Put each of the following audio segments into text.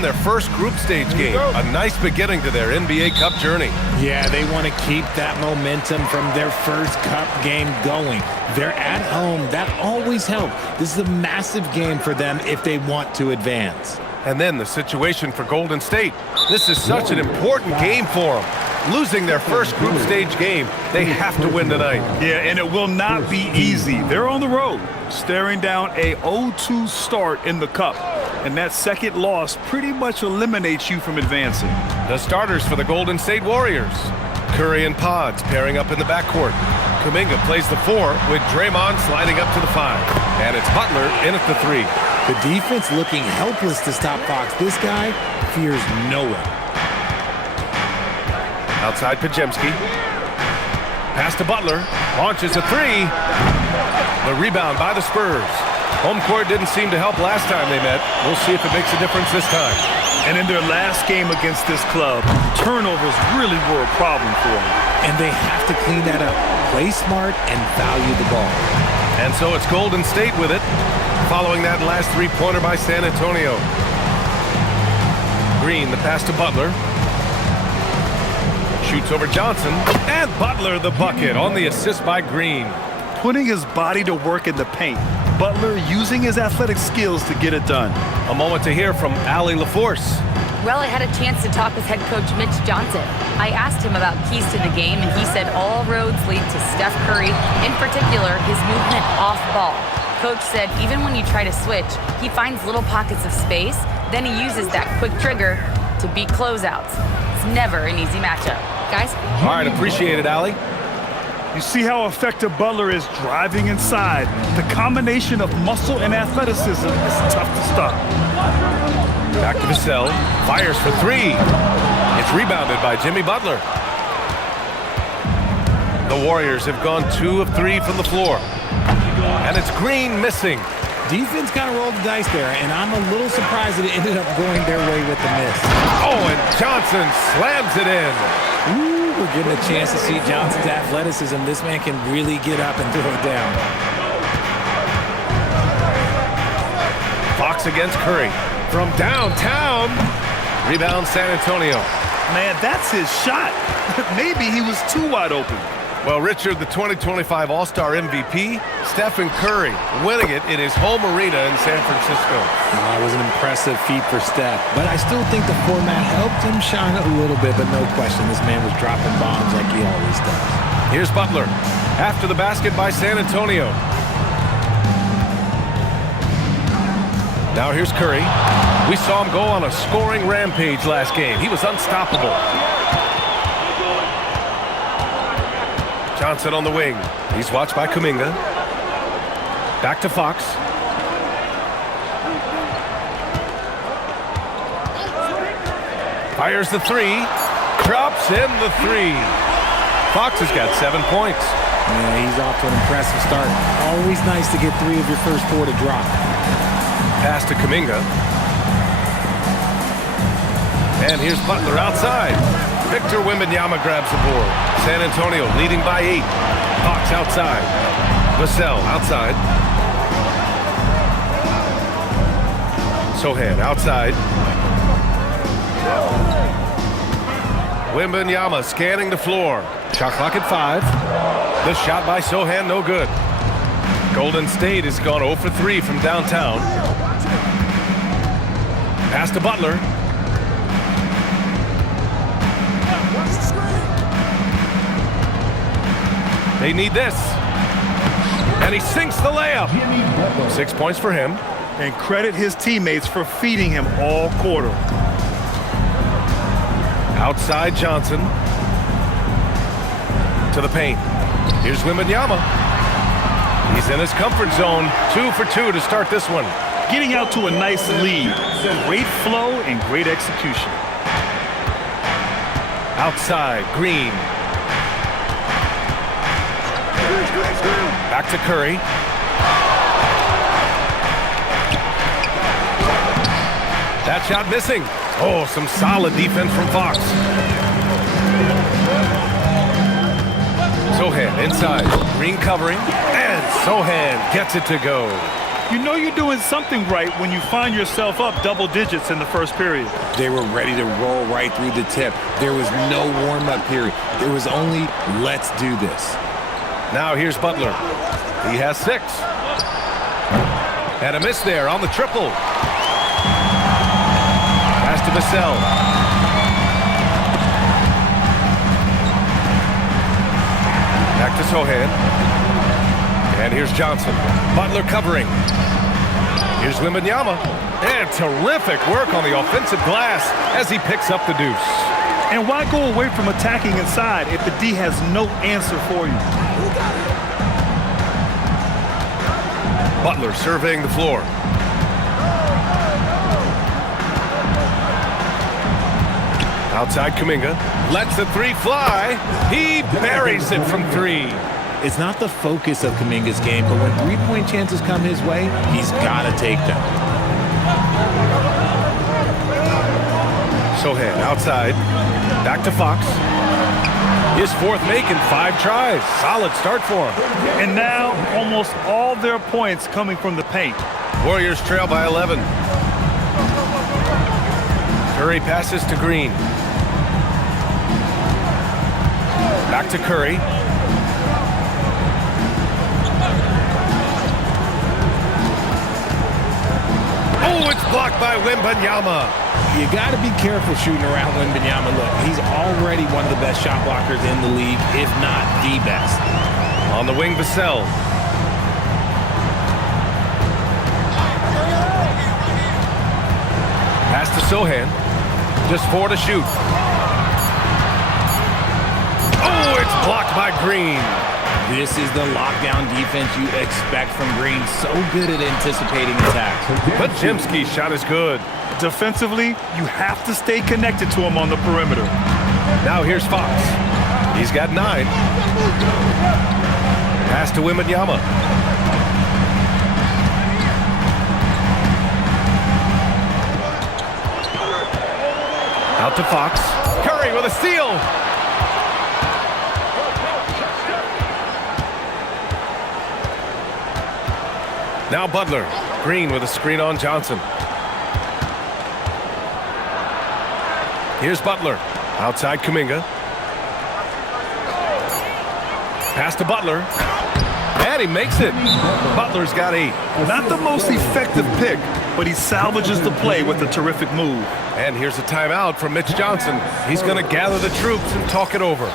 won their first group stage game. A nice beginning to their NBA Cup journey. Yeah, they want to keep that momentum from their first Cup game going. They're at home. That always helps. This is a massive game for them if they want to advance. And then the situation for Golden State. This is such an important game for them. Losing their first group stage game, they have to win tonight. Yeah, and it will not be easy. They're on the road, staring down a 0-2 start in the Cup. And that second loss pretty much eliminates you from advancing. The starters for the Golden State Warriors. Curry and Pods pairing up in the backcourt. Kuminga plays the 4 with Draymond sliding up to the 5. And it's Butler in at the 3. The defense looking helpless to stop Fox. This guy fears no one. Outside Pajemski. Pass to Butler. Launches a 3. The rebound by the Spurs. Home court didn't seem to help last time they met. We'll see if it makes a difference this time. And in their last game against this club, turnovers really were a problem for them. And they have to clean that up. Play smart and value the ball. And so it's Golden State with it, following that last three-pointer by San Antonio. Green, the pass to Butler. Shoots over Johnson, and Butler the bucket on the assist by Green. Putting his body to work in the paint. Butler using his athletic skills to get it done. A moment to hear from Allie LaForce. Well, I had a chance to talk with head coach Mitch Johnson. I asked him about keys to the game, and he said all roads lead to Steph Curry, in particular, his movement off ball. Coach said even when you try to switch, he finds little pockets of space, then he uses that quick trigger to beat closeouts. It's never an easy matchup. Guys? All right, appreciate it, Allie. You see how effective Butler is driving inside. The combination of muscle and athleticism is tough to stop. Back to Vassell. Fires for 3. It's rebounded by Jimmy Butler. The Warriors have gone 2 of 3 from the floor. And it's Green missing. Defense kind of rolled the dice there, and I'm a little surprised that it ended up going their way with the miss. Oh, and Johnson slams it in. Ooh, we're getting a chance to see Johnson's athleticism. This man can really get up and throw it down. Fox against Curry. From downtown. Rebound San Antonio. Man, that's his shot. Maybe he was too wide open. Well, Richard, the 2025 All-Star MVP, Stephen Curry, winning it in his home arena in San Francisco. It was an impressive feat for Steph, but I still think the format helped him shine a little bit, but no question, this man was dropping bombs like he always does. Here's Butler, after the basket by San Antonio. Now here's Curry. We saw him go on a scoring rampage last game. He was unstoppable. Johnson on the wing. He's watched by Kuminga. Back to Fox. Fires the 3. Drops in the 3. Fox has got 7 points. Yeah, he's off to an impressive start. Always nice to get 3 of your first 4 to drop. Pass to Kuminga. And here's Butler outside. Victor Wembanyama grabs the board. San Antonio leading by 8. Fox outside. Vassell outside. Sohan outside. Wembanyama scanning the floor. Shot clock at 5. The shot by Sohan no good. Golden State has gone 0 for 3 from downtown. Pass to Butler. They need this. And he sinks the layup. 6 points for him. And credit his teammates for feeding him all quarter. Outside Johnson. To the paint. Here's Wembanyama. He's in his comfort zone. 2 for 2 to start this one. Getting out to a nice lead. Great flow and great execution. Outside, Green. Back to Curry. That shot missing. Oh, some solid defense from Fox. Sohan inside. Green covering. And Sohan gets it to go. You know you're doing something right when you find yourself up double digits in the first period. They were ready to roll right through the tip. There was no warm-up period. There was only, let's do this. Now here's Butler. He has 6. And a miss there on the triple. Pass to Vassell. Back to Sohan. And here's Johnson. Butler covering. Here's Wembanyama. And terrific work on the offensive glass as he picks up the deuce. And why go away from attacking inside if the D has no answer for you? Butler surveying the floor. Outside Kuminga. Lets the 3 fly. He buries it from 3. It's not the focus of Kuminga's game, but when three-point chances come his way, he's got to take them. Sohan outside. Back to Fox. His 4th make in 5 tries. Solid start for him. And now almost all their points coming from the paint. Warriors trail by 11. Curry passes to Green. Back to Curry. Oh, it's blocked by Wembanyama. You got to be careful shooting around Wembanyama. Look, he's already one of the best shot blockers in the league, if not the best. On the wing, Vassell. Pass to Sohan. Just 4 to shoot. Oh, it's blocked by Green. This is the lockdown defense you expect from Green. So good at anticipating attacks. But Jimsky's shot is good. Defensively, you have to stay connected to him on the perimeter. Now here's Fox. He's got 9. Pass to Wembanyama. Out to Fox. Curry with a steal. Now Butler. Green with a screen on Johnson. Here's Butler. Outside Kuminga. Pass to Butler. And he makes it. Butler's got 8. Not the most effective pick, but he salvages the play with a terrific move. And here's a timeout from Mitch Johnson. He's going to gather the troops and talk it over.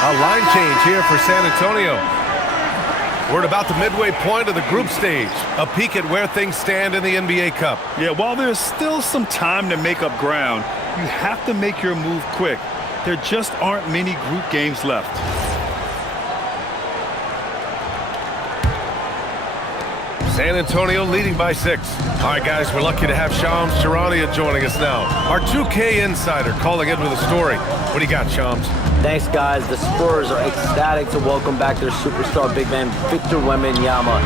A line change here for San Antonio. We're at about the midway point of the group stage. A peek at where things stand in the NBA Cup. Yeah, while there's still some time to make up ground, you have to make your move quick. There just aren't many group games left. San Antonio leading by 6. All right, guys, we're lucky to have Shams Charania joining us now. Our 2K insider calling in with a story. What do you got, Shams? Thanks, guys. The Spurs are ecstatic to welcome back their superstar big man, Victor Wembanyama.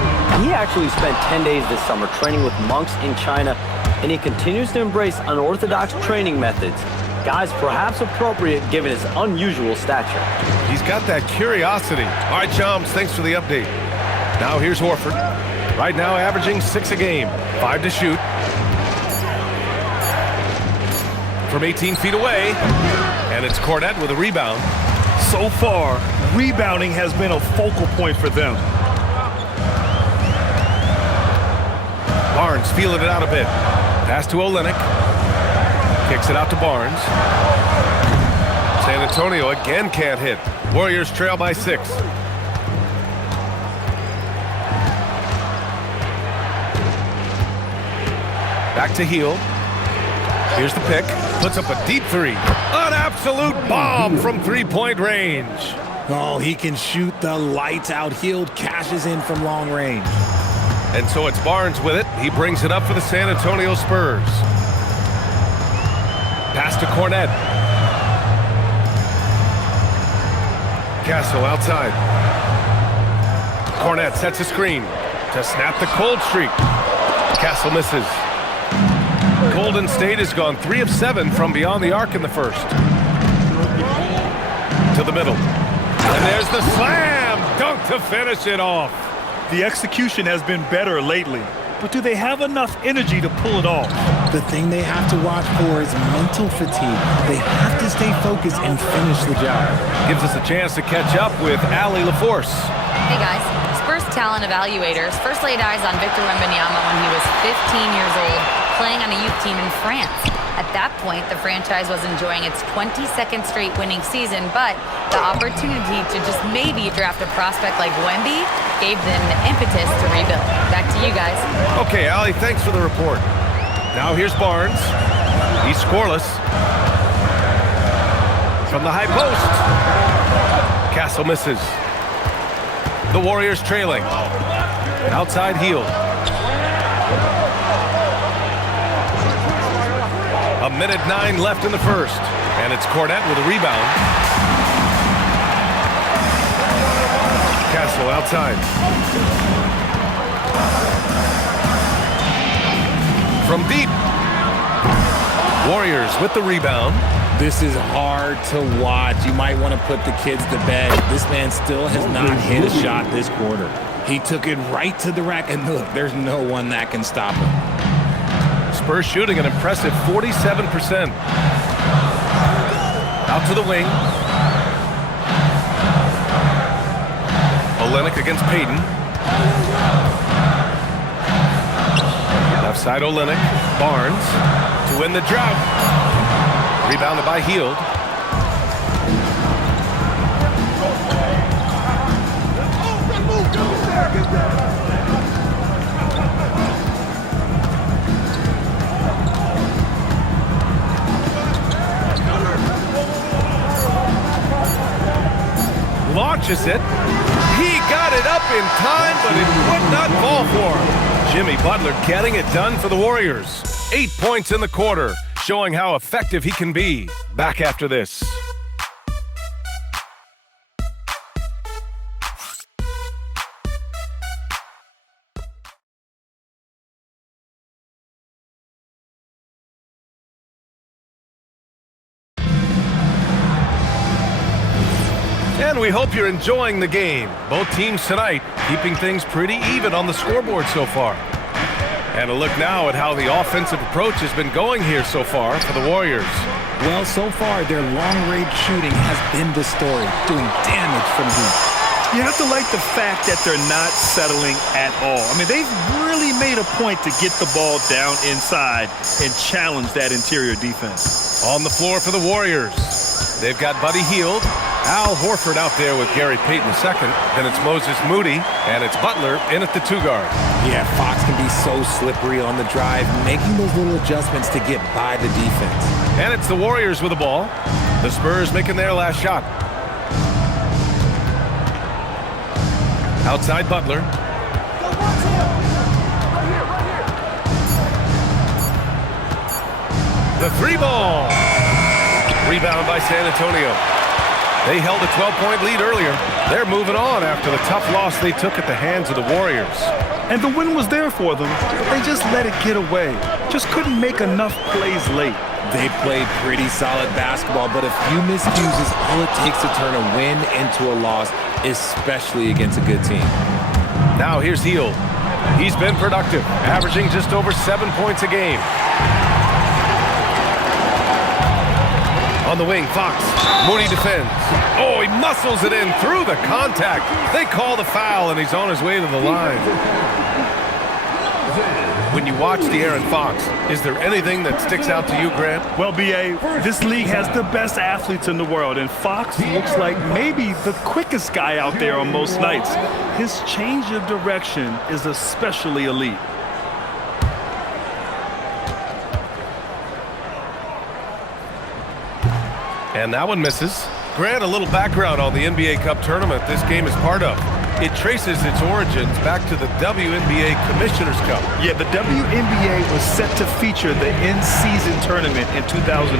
He actually spent 10 days this summer training with monks in China, and he continues to embrace unorthodox training methods. Guys, perhaps appropriate given his unusual stature. He's got that curiosity. All right, Shams, thanks for the update. Now here's Horford. Right now averaging 6 a game. 5 to shoot. from 18 feet away. And it's Cornette with a rebound. So far, rebounding has been a focal point for them. Barnes feeling it out a bit. Pass to Olynyk. Kicks it out to Barnes. San Antonio again can't hit. Warriors trail by 6. Back to Hield. Here's the pick. Puts up a deep three. An absolute bomb from three-point range. Oh, he can shoot the lights out. Hield cashes in from long range. And so it's Barnes with it. He brings it up for the San Antonio Spurs. Pass to Cornette. Castle outside. Cornette sets a screen to snap the cold streak. Castle misses. Golden State has gone 3 of 7 from beyond the arc in the first. To the middle. And there's the slam dunk to finish it off. The execution has been better lately, but do they have enough energy to pull it off? The thing they have to watch for is mental fatigue. They have to stay focused and finish the job. Gives us a chance to catch up with Allie LaForce. Hey guys, Spurs talent evaluators first laid eyes on Victor Wembanyama when he was 15 years old, playing on a youth team in France. At that point, the franchise was enjoying its 22nd straight winning season, but the opportunity to just maybe draft a prospect like Wemby gave them the impetus to rebuild. Back to you guys. Okay, Allie, thanks for the report. Now here's Barnes. He's scoreless. From the high post. Castle misses. The Warriors trailing. Outside Hield. A minute 9 left in the first. And it's Cornette with a rebound. Castle outside. From deep. Warriors with the rebound. This is hard to watch. You might want to put the kids to bed. This man still has not hit a shot this quarter. He took it right to the rack, and look, there's no one that can stop him. Spurs shooting an impressive 47%. Out to the wing. Olynyk against Payton. Left side Olynyk. Barnes to win the drought. Rebounded by Hield. Launches it. He got it up in time, but it would not fall for him. Jimmy Butler getting it done for the Warriors. 8 points in the quarter, showing how effective he can be. Back after this. And we hope you're enjoying the game. Both teams tonight keeping things pretty even on the scoreboard so far. And a look now at how the offensive approach has been going here so far for the Warriors. Well, so far, their long-range shooting has been the story, doing damage from deep. You have to like the fact that they're not settling at all. I mean, they've really made a point to get the ball down inside and challenge that interior defense. On the floor for the Warriors, they've got Buddy Hield, Al Horford out there with Gary Payton II. Then it's Moses Moody, and it's Butler in at the 2-guard. Yeah, Fox can be so slippery on the drive, making those little adjustments to get by the defense. And it's the Warriors with the ball. The Spurs making their last shot. Outside Butler. The 3-ball. Rebound by San Antonio. They held a 12-point lead earlier. They're moving on after the tough loss they took at the hands of the Warriors. And the win was there for them, but they just let it get away. Just couldn't make enough plays late. They played pretty solid basketball, but a few miscues is all it takes to turn a win into a loss, especially against a good team. Now here's Hield. He's been productive, averaging just over 7 points a game. On the wing, Fox. Moody defends. Oh, he muscles it in through the contact. They call the foul, and he's on his way to the line. When you watch De'Aaron Fox, is there anything that sticks out to you, Grant? Well, B.A., this league has the best athletes in the world, and Fox looks like maybe the quickest guy out there on most nights. His change of direction is especially elite. And that one misses. Grant, a little background on the NBA Cup tournament this game is part of. It traces its origins back to the WNBA Commissioner's Cup. Yeah, the WNBA was set to feature the in-season tournament in 2020,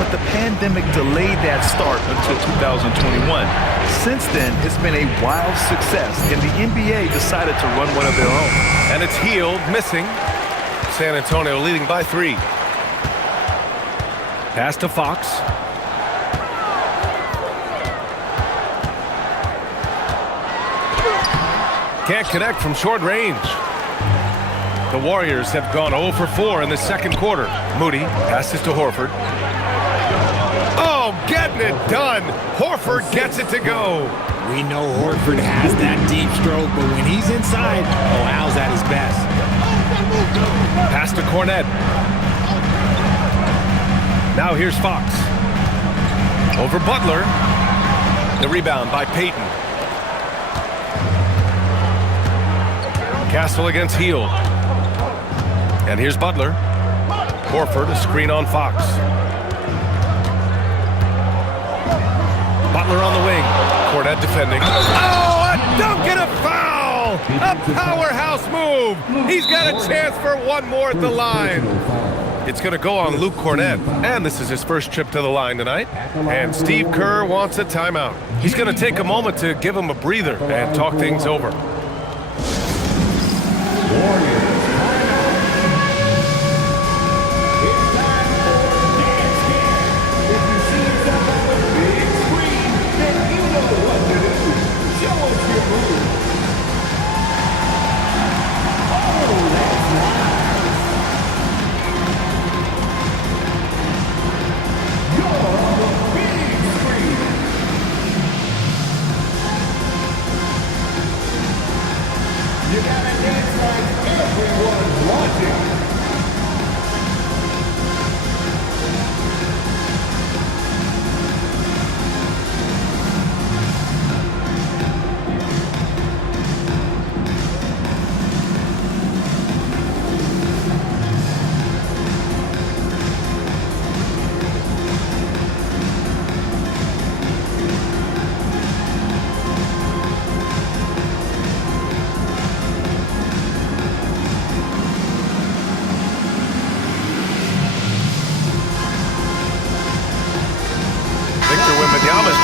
but the pandemic delayed that start until 2021. Since then, it's been a wild success, and the NBA decided to run one of their own. And it's Hield missing. San Antonio leading by 3. Pass to Fox. Can't connect from short range. The Warriors have gone 0 for 4 in the second quarter. Moody passes to Horford. Oh, getting it done. Horford gets it to go. We know Horford has that deep stroke, but when he's inside, oh, Al's at his best. Pass to Cornet. Now here's Fox. Over Butler. The rebound by Payton. Castle against Hield. And here's Butler. Horford, a screen on Fox. Butler on the wing. Cornet defending. Oh, a dunk and a foul! A powerhouse move! He's got a chance for one more at the line. It's going to go on Luke Cornet. And this is his first trip to the line tonight. And Steve Kerr wants a timeout. He's going to take a moment to give him a breather and talk things over.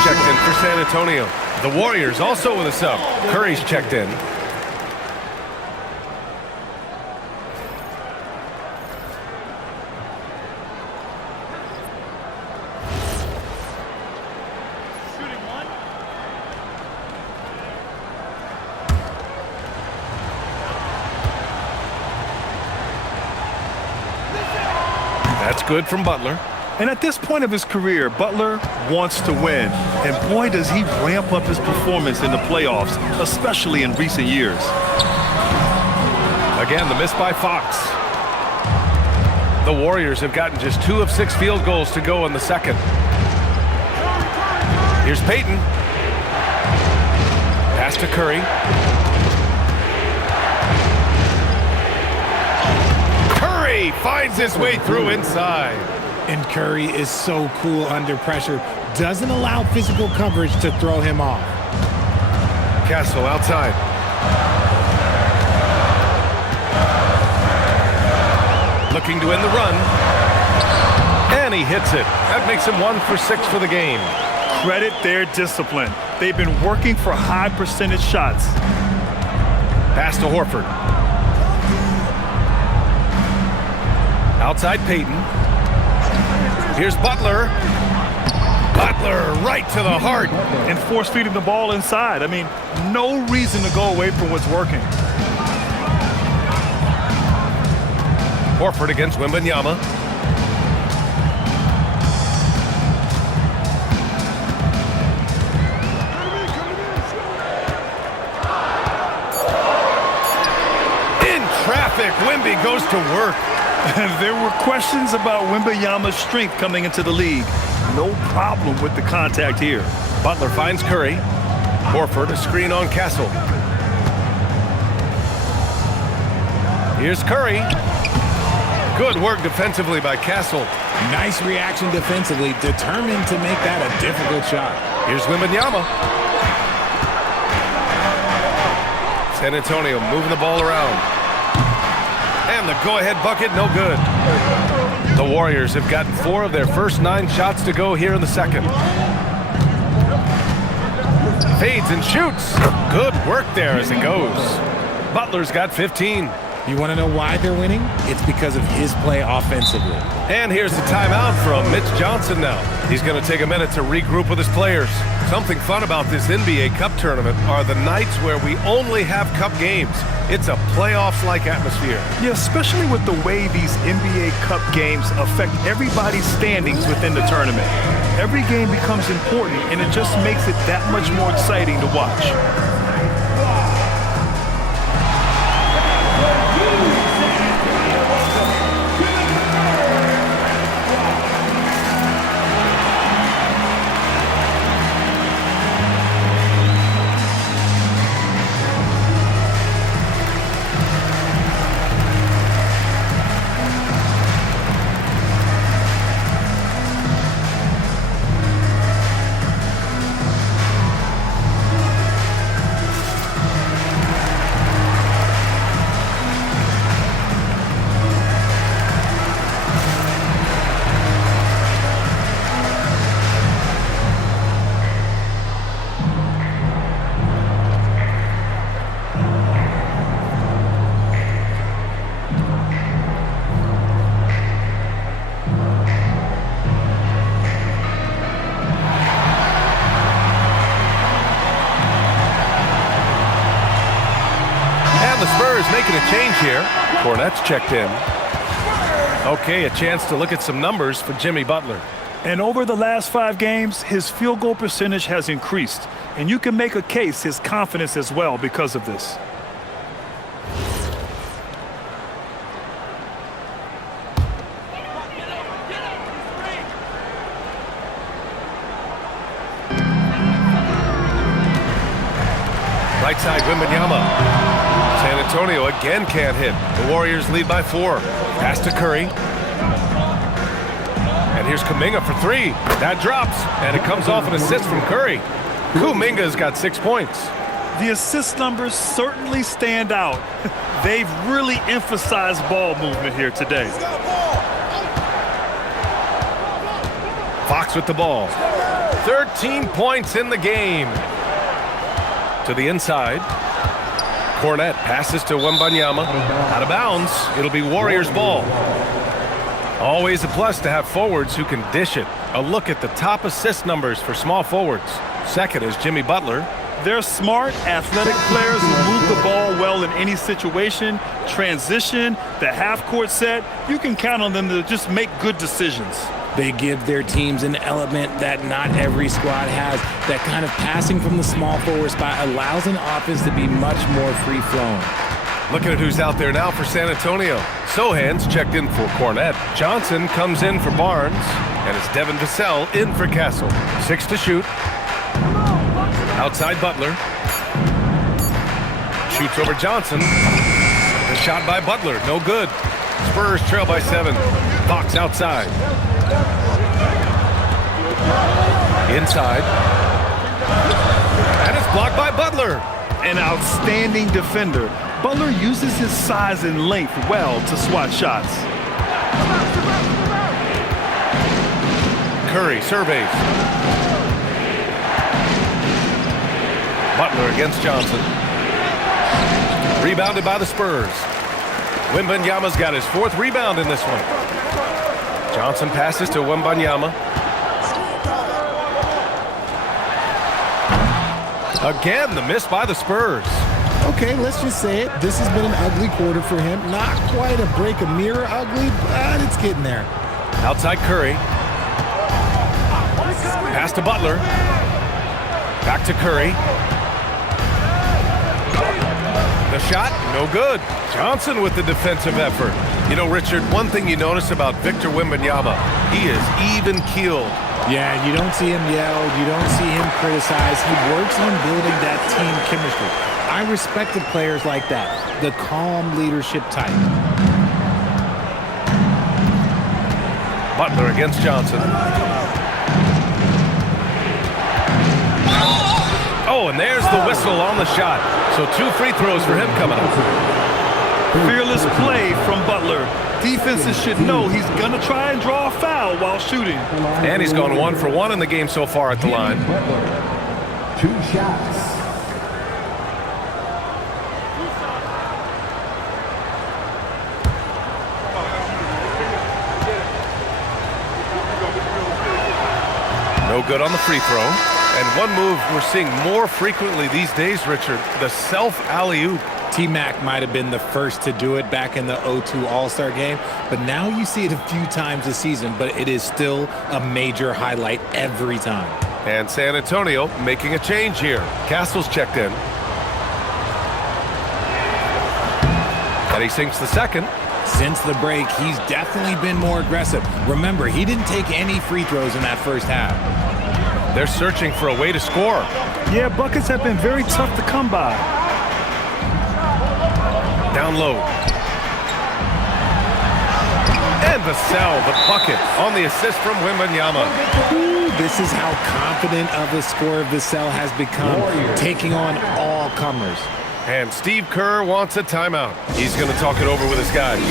Checked in for San Antonio. The Warriors also with a sub. Curry's checked in. That's good from Butler. And at this point of his career, Butler wants to win. And boy, does he ramp up his performance in the playoffs, especially in recent years. Again, the miss by Fox. The Warriors have gotten just 2 of 6 field goals to go in the second. Here's Payton. Pass to Curry. Curry finds his way through inside. And Curry is so cool under pressure. Doesn't allow physical coverage to throw him off. Castle outside. Looking to end the run. And he hits it. That makes him 1 for 6 for the game. Credit their discipline. They've been working for high percentage shots. Pass to Horford. Outside Payton. Here's Butler. Butler right to the heart. And force feeding the ball inside. I mean, no reason to go away from what's working. Horford against Wembanyama. Terrific. Wemby goes to work. There were questions about Wembanyama's strength coming into the league. No problem with the contact here. Butler finds Curry. Horford a screen on Castle. Here's Curry. Good work defensively by Castle. Nice reaction defensively, determined to make that a difficult shot. Here's Wembanyama. San Antonio moving the ball around. And the go-ahead bucket, no good. The Warriors have gotten 4 of their first 9 shots to go here in the second. Fades and shoots. Good work there as it goes. Butler's got 15. You want to know why they're winning? It's because of his play offensively. And here's the timeout from Mitch Johnson now. He's going to take a minute to regroup with his players. Something fun about this NBA Cup tournament are the nights where we only have Cup games. It's a playoffs-like atmosphere. Yeah, especially with the way these NBA Cup games affect everybody's standings within the tournament. Every game becomes important, and it just makes it that much more exciting to watch. The Spurs making a change here. Cornette's checked in. Okay, a chance to look at some numbers for Jimmy Butler. And over the last 5 games, his field goal percentage has increased. And you can make a case his confidence as well because of this. Right side, Wembanyama. San Antonio again can't hit. The Warriors lead by 4. Pass to Curry. And here's Kuminga for 3. That drops, and it comes off an assist from Curry. Kuminga's got 6 points. The assist numbers certainly stand out. They've really emphasized ball movement here today. Fox with the ball. 13 points in the game. To the inside. Cornette passes to Wembanyama. Out of bounds. It'll be Warriors ball. Always a plus to have forwards who can dish it. A look at the top assist numbers for small forwards. Second is Jimmy Butler. They're smart, athletic players who move the ball well in any situation. Transition, the half-court set. You can count on them to just make good decisions. They give their teams an element that not every squad has. That kind of passing from the small forward spot allows an offense to be much more free-flowing. Looking at who's out there now for San Antonio. Sohan's checked in for Cornette. Johnson comes in for Barnes. And it's Devin Vassell in for Castle. 6 to shoot. Outside Butler. Shoots over Johnson. The shot by Butler, no good. Spurs trail by 7. Fox outside. Inside. And it's blocked by Butler. An outstanding defender. Butler uses his size and length well to swat shots. Curry surveys. Butler against Johnson. Rebounded by the Spurs. Wembanyama's got his 4th rebound in this one. Johnson passes to Wembanyama. Again, the miss by the Spurs. Okay, let's just say it. This has been an ugly quarter for him. Not quite a break a mirror ugly, but it's getting there. Outside Curry. Pass to Butler. Back to Curry. The shot, no good. Johnson with the defensive effort. You know, Richard, one thing you notice about Victor Wembanyama, he is even-keeled. Yeah, you don't see him yell. You don't see him criticize. He works on building that team chemistry. I respected players like that, the calm leadership type. Butler against Johnson. Oh, and there's the whistle on the shot. So 2 free throws for him coming up. Fearless play from Butler. Defenses should know he's going to try and draw a foul while shooting. And he's gone 1 for 1 in the game so far at the line. Butler, 2 shots. No good on the free throw. And one move we're seeing more frequently these days, Richard, the self-alley-oop. T-Mac might have been the first to do it back in the 0-2 All-Star game, but now you see it a few times this season, but it is still a major highlight every time. And San Antonio making a change here. Castle's checked in. And he sinks the second. Since the break, he's definitely been more aggressive. Remember, he didn't take any free throws in that first half. They're searching for a way to score. Yeah, buckets have been very tough to come by. Down low. And Vassell, the bucket on the assist from Wembanyama. Ooh, this is how confident of a scorer Vassell has become, taking on all comers. And Steve Kerr wants a timeout. He's going to talk it over with his guys.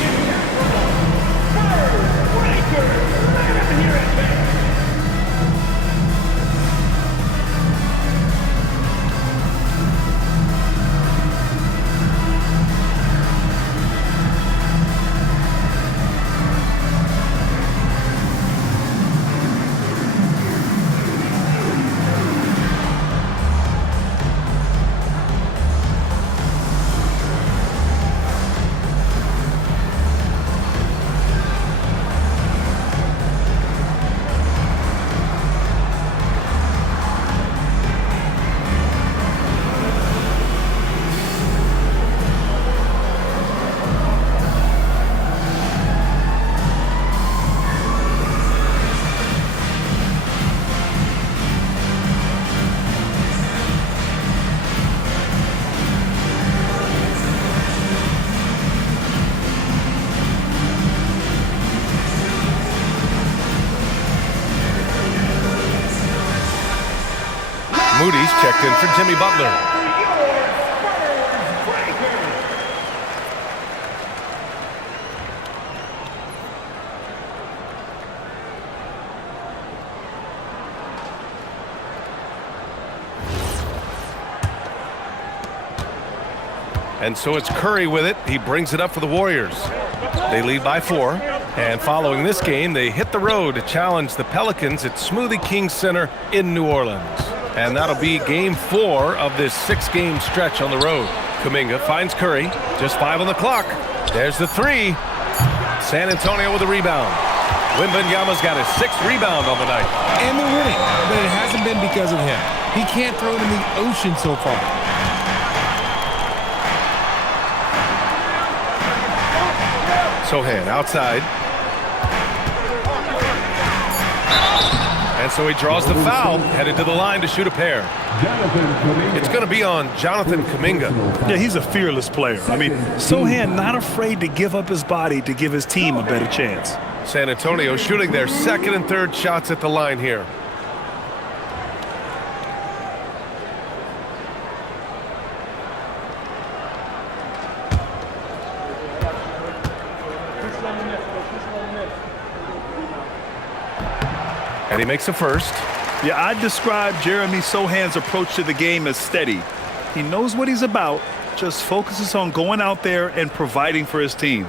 Moody's checked in for Jimmy Butler. And so it's Curry with it. He brings it up for the Warriors. They lead by 4. And following this game, they hit the road to challenge the Pelicans at Smoothie King Center in New Orleans. And that'll be game 4 of this 6-game stretch on the road. Kuminga finds Curry. Just 5 on the clock. There's the 3. San Antonio with a rebound. Wembanyama's got his 6th rebound on the night. And they're winning, but it hasn't been because of him. He can't throw it in the ocean so far. Sohan outside. And so he draws the foul, headed to the line to shoot a pair. It's going to be on Jonathan Kuminga. Yeah, he's a fearless player. I mean, Sohan not afraid to give up his body to give his team a better chance. San Antonio shooting their 2nd and 3rd shots at the line here. And he makes a first. Yeah, I'd describe Jeremy Sohan's approach to the game as steady. He knows what he's about, just focuses on going out there and providing for his team.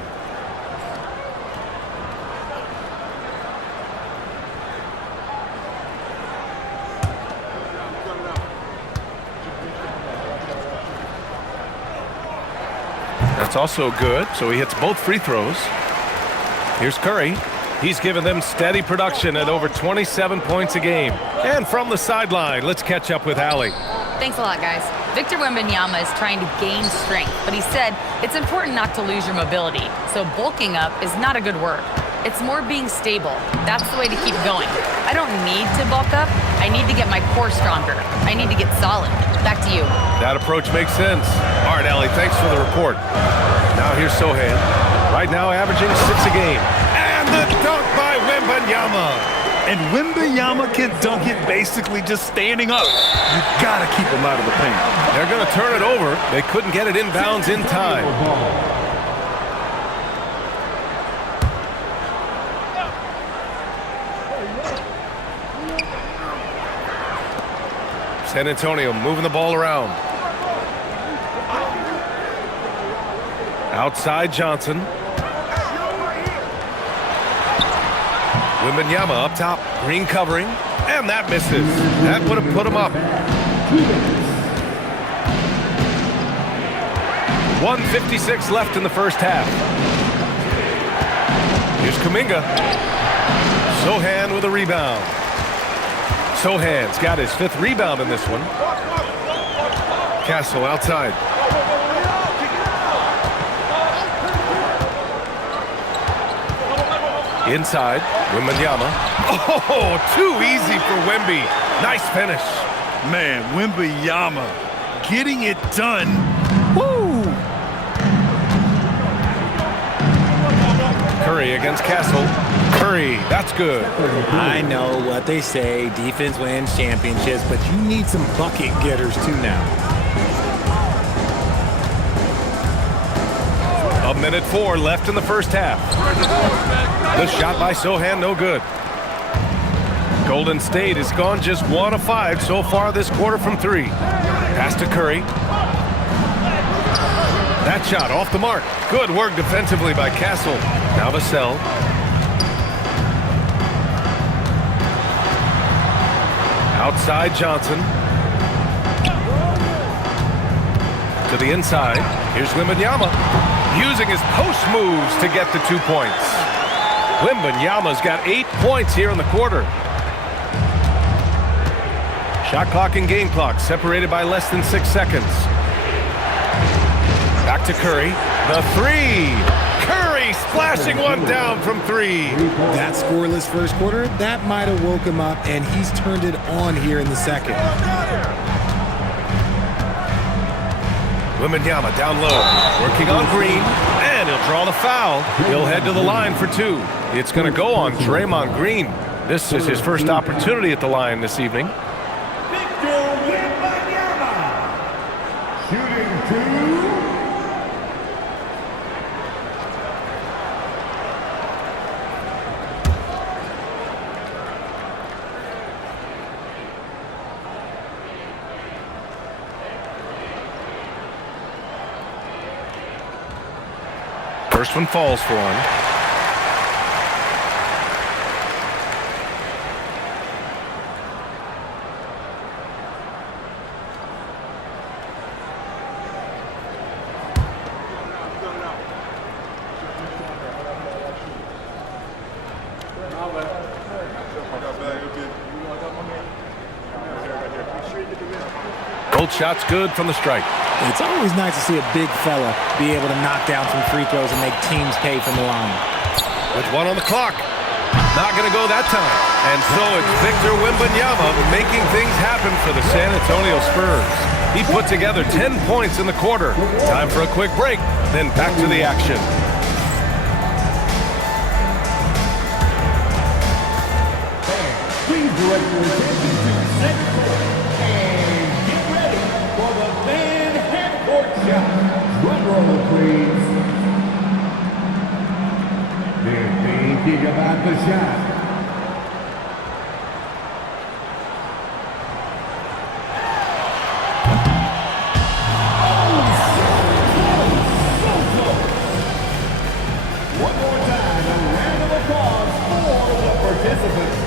That's also good, so he hits both free throws. Here's Curry. He's given them steady production at over 27 points a game. And from the sideline, let's catch up with Allie. Thanks a lot, guys. Victor Wembanyama is trying to gain strength, but he said it's important not to lose your mobility, so bulking up is not a good word. It's more being stable. That's the way to keep going. I don't need to bulk up. I need to get my core stronger. I need to get solid. Back to you. That approach makes sense. All right, Allie, thanks for the report. Now here's Sohan. Right now averaging 6 a game. And the dunk by Wembanyama. And Wembanyama can dunk it basically just standing up. You gotta keep him out of the paint. They're gonna turn it over. They couldn't get it inbounds in time. San Antonio moving the ball around. Outside Johnson. Wembanyama up top. Green covering. And that misses. That would have put him up. 1:56 left in the first half. Here's Kuminga. Sohan with a rebound. Sohan's got his 5th rebound in this one. Castle outside. Inside, Wembanyama. Oh, too easy for Wemby. Nice finish. Man, Wembanyama getting it done. Woo! Curry against Castle. Curry, that's good. I know what they say, defense wins championships, but you need some bucket getters too now. 1:04 left in the first half. The shot by Sohan, no good. Golden State has gone just 1 of 5 so far this quarter from 3. Pass to Curry. That shot off the mark. Good work defensively by Castle. Now Vassell. Outside Johnson. To the inside. Here's Wembanyama. Using his post moves to get the 2 points. Wembanyama's got 8 points here in the quarter. Shot clock and game clock separated by less than 6 seconds. Back to Curry. The 3. Curry splashing one down from 3. That scoreless first quarter, that might have woke him up, and he's turned it on here in the second. Wembanyama down low, working on Green, and he'll draw the foul. He'll head to the line for 2. It's going to go on Draymond Green. This is his first opportunity at the line this evening. Shooting 2. First one falls for him. Gold shot's good from the strike. It's always nice to see a big fella be able to knock down some free throws and make teams pay from the line. With 1 on the clock. Not going to go that time. And so it's Victor Wembanyama making things happen for the San Antonio Spurs. He put together 10 points in the quarter. Time for a quick break, then back to the action. Please direct your attention to Central and get ready for the man half-court shot. Drum roll, please. They're thinking about the shot. One more time, a round of applause for the participants.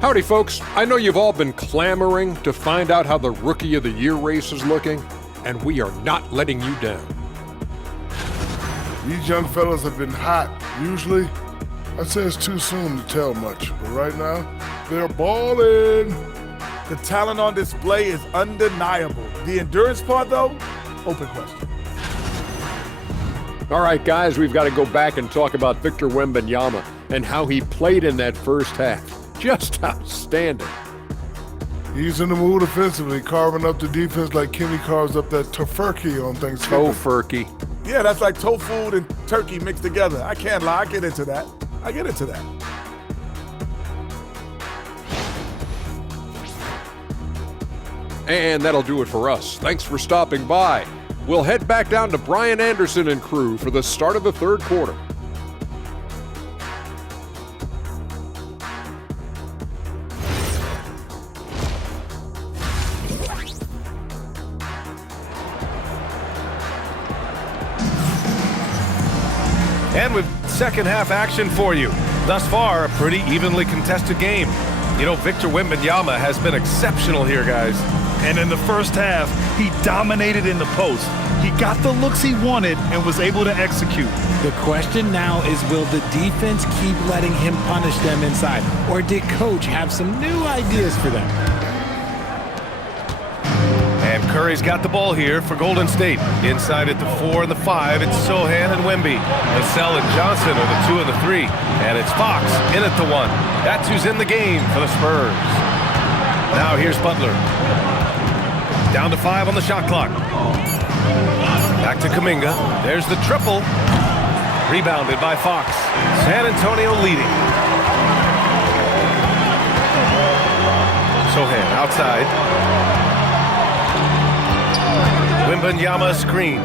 Howdy, folks. I know you've all been clamoring to find out how the Rookie of the Year race is looking, and we are not letting you down. These young fellas have been hot. Usually, I'd say it's too soon to tell much, but right now, they're balling. The talent on display is undeniable. The endurance part, though, open question. All right, guys, we've got to go back and talk about Victor Wembanyama and how he played in that first half. Just outstanding. He's in the mood offensively, carving up the defense like Kenny carves up that tofurkey on Thanksgiving. Tofurkey. Yeah, that's like tofu and turkey mixed together. I can't lie, I get into that. And that'll do it for us. Thanks for stopping by. We'll head back down to Brian Anderson and crew for the start of the third quarter. And with second half action for you. Thus far, a pretty evenly contested game. You know, Victor Wembanyama has been exceptional here, guys. And in the first half, he dominated in the post. He got the looks he wanted and was able to execute. The question now is, will the defense keep letting him punish them inside? Or did Coach have some new ideas for them? And Curry's got the ball here for Golden State. Inside at the 4 and the 5, it's Sohan and Wemby. Vassell and Johnson are the 2 and the 3. And it's Fox in at the 1. That's who's in the game for the Spurs. Now here's Butler. Down to 5 on the shot clock. Back to Kuminga. There's the triple. Rebounded by Fox. San Antonio leading. Sohan outside. Wembanyama screen.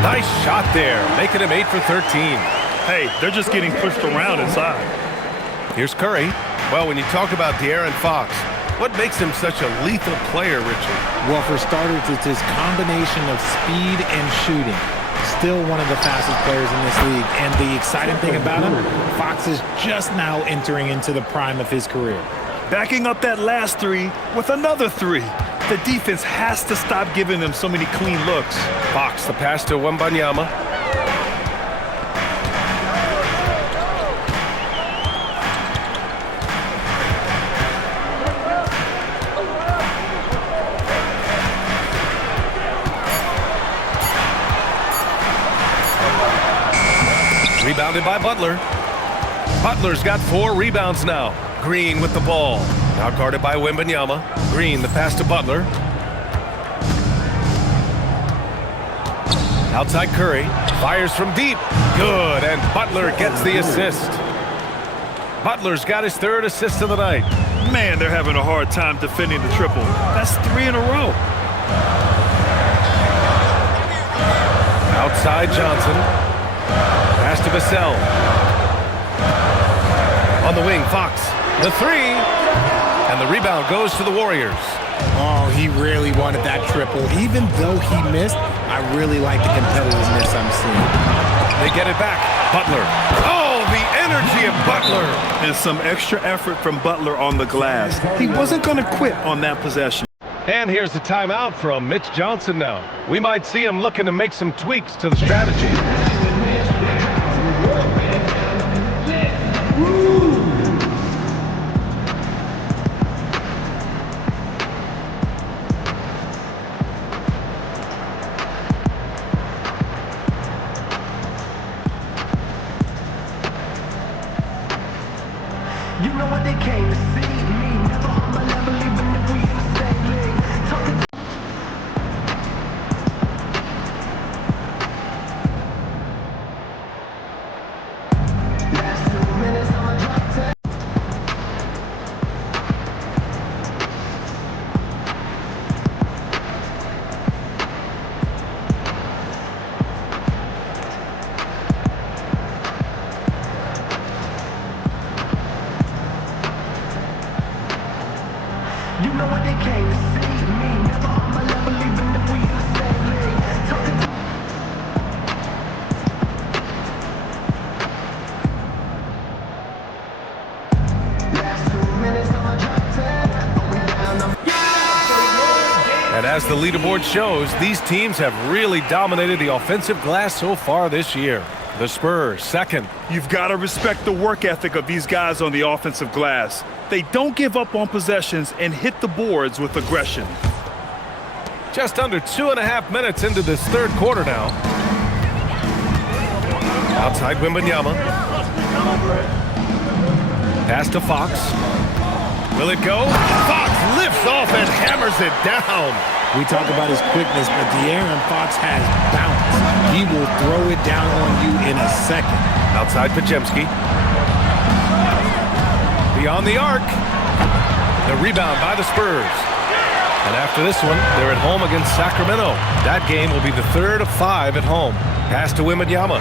Nice shot there, making him 8 for 13. Hey, they're just getting pushed around inside. Here's Curry. Well, when you talk about De'Aaron Fox, what makes him such a lethal player, Richard? Well, for starters, it's his combination of speed and shooting. Still one of the fastest players in this league. And the exciting thing about him, Fox is just now entering into the prime of his career. Backing up that last 3 with another 3. The defense has to stop giving them so many clean looks. Fox, the pass to Wembanyama. Rebounded by Butler. Butler's got 4 rebounds now. Green with the ball. Now guarded by Wembanyama. Green, the pass to Butler. Outside Curry. Fires from deep. Good, and Butler gets the assist. Butler's got his 3rd assist of the night. Man, they're having a hard time defending the triple. That's 3 in a row. Outside Johnson. Pass to Vassell. On the wing, Fox. The 3. And the rebound goes to the Warriors. Oh, he really wanted that triple. Even though he missed, I really like the competitiveness I'm seeing. They get it back. Butler. Oh, the energy of Butler. There's some extra effort from Butler on the glass. He wasn't going to quit on that possession. And here's the timeout from Mitch Johnson now. We might see him looking to make some tweaks to the strategy. You know what they came to see me. Never on my level, even if we in the same league. Talking last 2 minutes on my drop tag. You know what they came to see me. Never on my level, even if we in the same league. Talking last 2 minutes on my drop tag. And And as the leaderboard shows, these teams have really dominated the offensive glass so far this year. The Spurs, second. You've got to respect the work ethic of these guys on the offensive glass. They don't give up on possessions and hit the boards with aggression. Just under 2.5 minutes into this third quarter now. Outside Wembanyama. Pass to Fox. Will it go? Fox lifts off and hammers it down. We talk about his quickness, but De'Aaron Fox has bounce. He will throw it down on you in a second. Outside Pajemski. Beyond the arc. The rebound by the Spurs. And after this one, they're at home against Sacramento. That game will be the third of 5 at home. Pass to Wembanyama.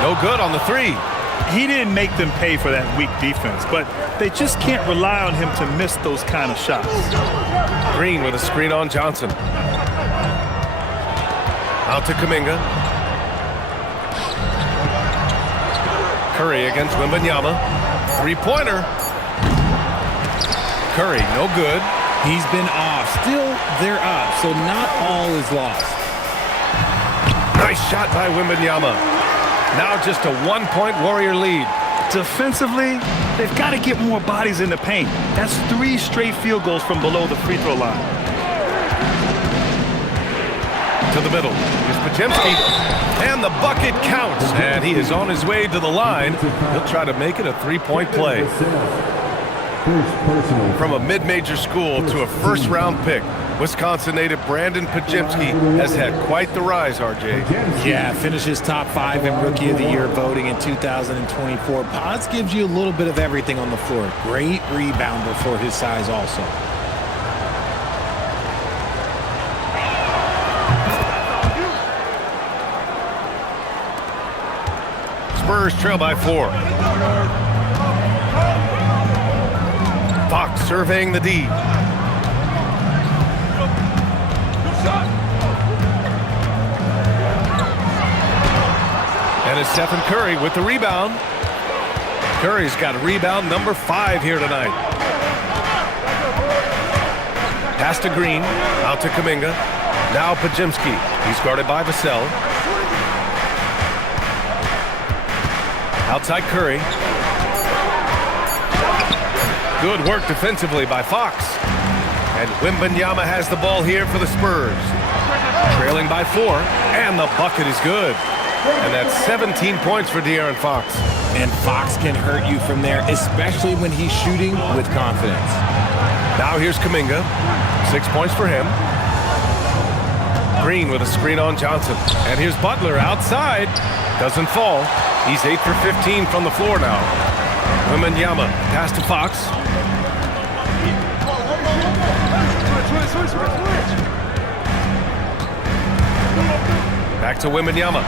No good on the three. He didn't make them pay for that weak defense, but they just can't rely on him to miss those kind of shots. Green with a screen on Johnson. Out to Kuminga. Curry against Wembanyama. Three-pointer. Curry, no good. He's been off. Still, they're up, so not all is lost. Nice shot by Wembanyama. Now just a one-point Warrior lead. Defensively, they've got to get more bodies in the paint. That's 3 straight field goals from below the free throw line. To the middle. Here's Pajemski. And the bucket counts. And he is on his way to the line. He'll try to make it a 3-point play. From a mid-major school to a first-round pick, Wisconsin native Brandon Pajemski has had quite the rise, RJ. Yeah, finishes top 5 in Rookie of the Year voting in 2024. Pods gives you a little bit of everything on the floor. Great rebounder for his size also. Spurs trail by 4. Fox surveying the D. And it's Stephen Curry with the rebound. Curry's got rebound number 5 here tonight. Pass to Green. Out to Kuminga. Now Pajemski. He's guarded by Vassell. Outside Curry. Good work defensively by Fox. And Wembanyama has the ball here for the Spurs. Trailing by 4, and the bucket is good. And that's 17 points for De'Aaron Fox. And Fox can hurt you from there, especially when he's shooting with confidence. Now here's Kuminga. 6 points for him. Green with a screen on Johnson. And here's Butler outside. Doesn't fall. He's 8 for 15 from the floor now. Wembanyama, pass to Fox. Back to Wembanyama.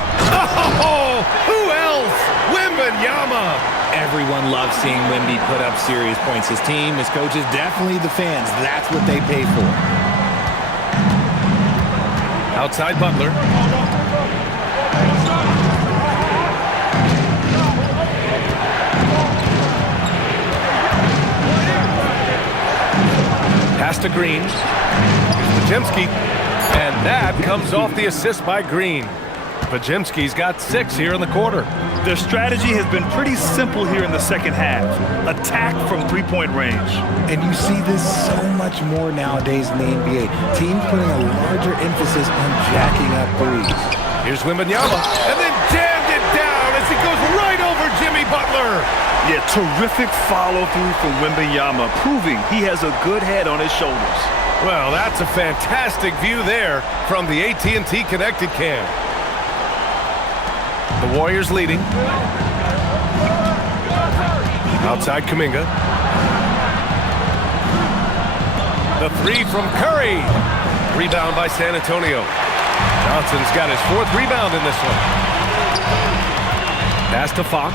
Oh, who else? Wembanyama. Everyone loves seeing Wemby put up serious points. His team, his coaches, definitely the fans. That's what they pay for. Outside Butler. Pass to Green. Pajemski. And that comes off the assist by Green. Pajemski's got 6 here in the quarter. Their strategy has been pretty simple here in the second half. Attack from 3-point range. And you see this so much more nowadays in the NBA. Teams putting a larger emphasis on jacking up threes. Here's Wembanyama. And then jammed it down as he goes right over Jimmy Butler. Yeah, terrific follow-through from Wembanyama, proving he has a good head on his shoulders. Well, that's a fantastic view there from the AT&T Connected Cam. The Warriors leading. Outside Kuminga. The 3 from Curry. Rebound by San Antonio. Johnson's got his 4th rebound in this one. Pass to Fox.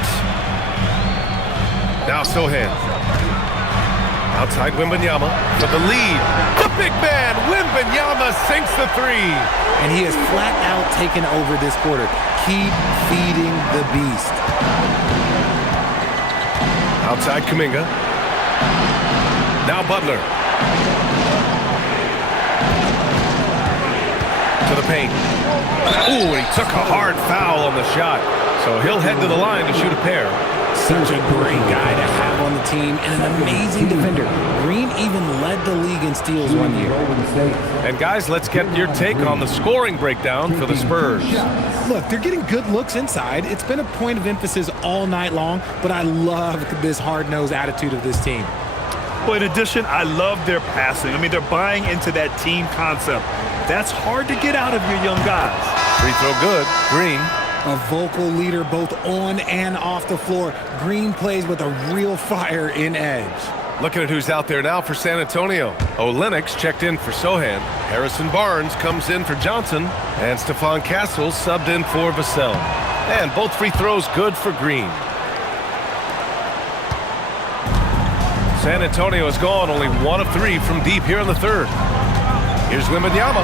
Now Sohan. Outside Wembanyama for the lead. The big man, Wembanyama, sinks the 3. And he has flat out taken over this quarter. Keep feeding the beast. Outside Kuminga. Now Butler. To the paint. Ooh, and he took a hard foul on the shot. So he'll head to the line to shoot a pair. Such a great guy to have on the team and an amazing defender. Green even led the league in steals one year. And guys, let's get your take on the scoring breakdown for the Spurs. Look, they're getting good looks inside. It's been a point of emphasis all night long, but I love this hard-nosed attitude of this team. Well, in addition, I love their passing. I mean, they're buying into that team concept. That's hard to get out of your young guys. Free throw good. Green. A vocal leader both on and off the floor. Green plays with a real fire in edge. Looking at who's out there now for San Antonio. Olenek checked in for Sohan. Harrison Barnes comes in for Johnson. And Stephon Castle subbed in for Vassell. And both free throws good for Green. San Antonio has gone only 1 of 3 from deep here in the third. Here's Wembanyama.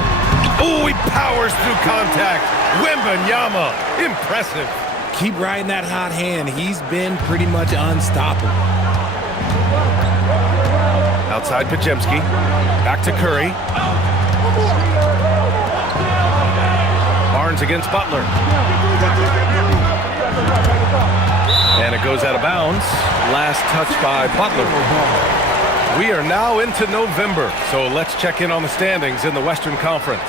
Oh, he powers through contact. Wembanyama, impressive. Keep riding that hot hand. He's been pretty much unstoppable. Outside Pajemski. Back to Curry. Barnes against Butler. And it goes out of bounds. Last touch by Butler. We are now into November, so let's check in on the standings in the Western Conference.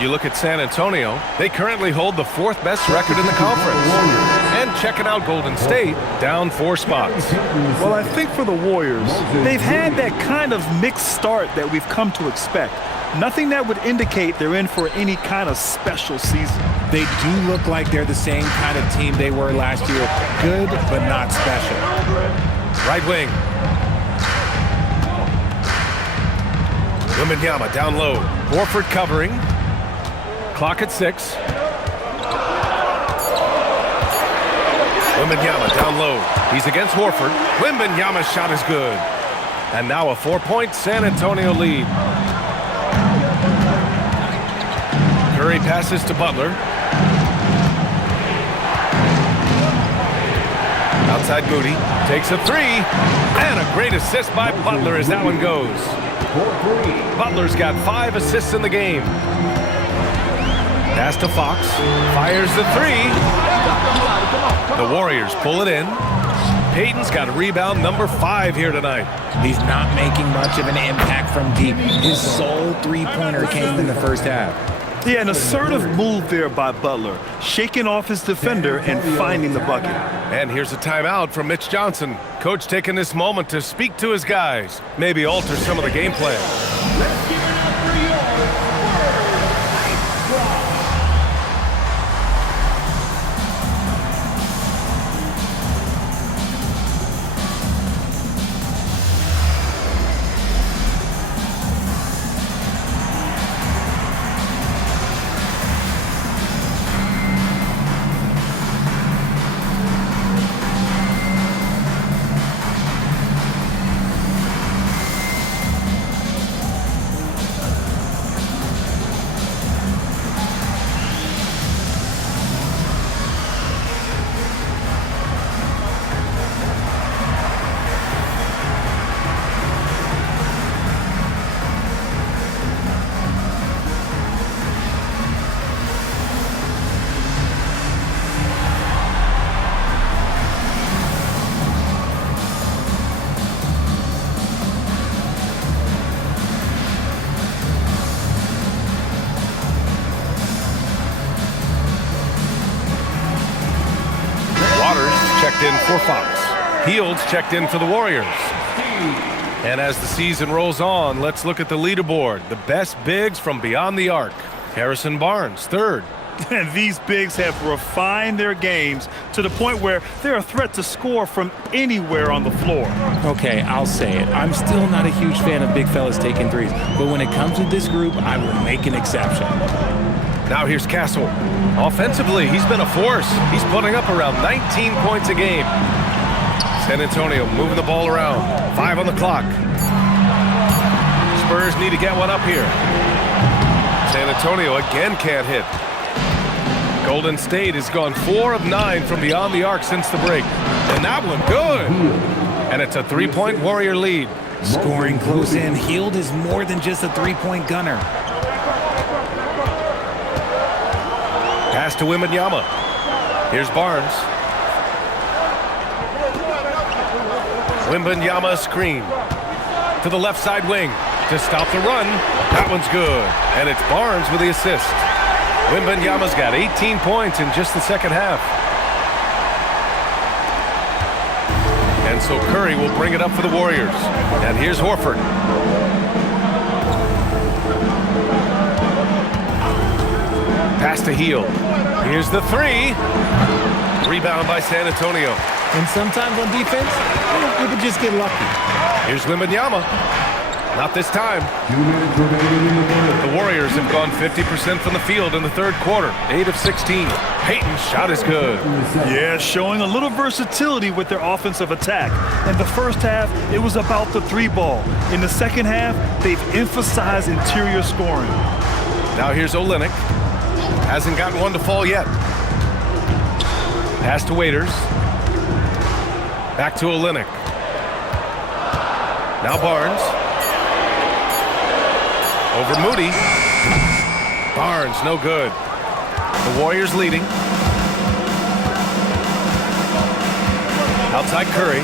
You look at San Antonio, they currently hold the 4th best record in the conference. And checking out Golden State, down 4 spots. Well, I think for the Warriors, they've had that kind of mixed start that we've come to expect. Nothing that would indicate they're in for any kind of special season. They do look like they're the same kind of team they were last year. Good, but not special. Right wing. Wembanyama down low. Horford covering. Clock at 6. Wembanyama down low. He's against Horford. Wembanyama's shot is good. And now a 4-point San Antonio lead. Curry passes to Butler. Outside Moody. Takes a 3. And a great assist by Butler as that one goes. Butler's got 5 assists in the game. Pass to Fox. Fires the 3. The Warriors pull it in. Payton's got rebound number 5 here tonight. He's not making much of an impact from deep. His sole three-pointer came in the first half. Yeah, an assertive move there by Butler, shaking off his defender and finding the bucket. And here's a timeout from Mitch Johnson. Coach taking this moment to speak to his guys, maybe alter some of the game plan. Let's give it up for your Spurs. checked in for Fox. Fields checked in for the Warriors. And as the season rolls on, let's look at the leaderboard. The best bigs from beyond the arc. Harrison Barnes, third. And these bigs have refined their games to the point where they're a threat to score from anywhere on the floor. Okay, I'll say it. I'm still not a huge fan of big fellas taking threes, but when it comes to this group, I will make an exception. Now here's Castle. Offensively, he's been a force. He's putting up around 19 points a game. San Antonio moving the ball around. 5 on the clock. Spurs need to get one up here. San Antonio again can't hit. Golden State has gone 4 of 9 from beyond the arc since the break. And that one good. And it's a 3-point Warrior lead. Scoring close in. Hield is more than just a three-point gunner. Pass to Wembanyama. Here's Barnes. Wembanyama screen. To the left side wing. To stop the run. That one's good. And it's Barnes with the assist. Wembanyama's got 18 points in just the second half. And so Curry will bring it up for the Warriors. And here's Horford. Pass to Hield. Here's the three. Rebound by San Antonio. And sometimes on defense, you could just get lucky. Here's Wembanyama. Not this time. 2 minutes remaining in the third. The Warriors have gone 50% from the field in the third quarter. 8 of 16. Payton's shot is good. Yeah, showing a little versatility with their offensive attack. In the first half, it was about the three ball. In the second half, they've emphasized interior scoring. Now here's Olynyk. Hasn't gotten one to fall yet. Pass to Waiters. Back to Olynyk. Now Barnes. Over Moody. Barnes, no good. The Warriors leading. Outside Curry.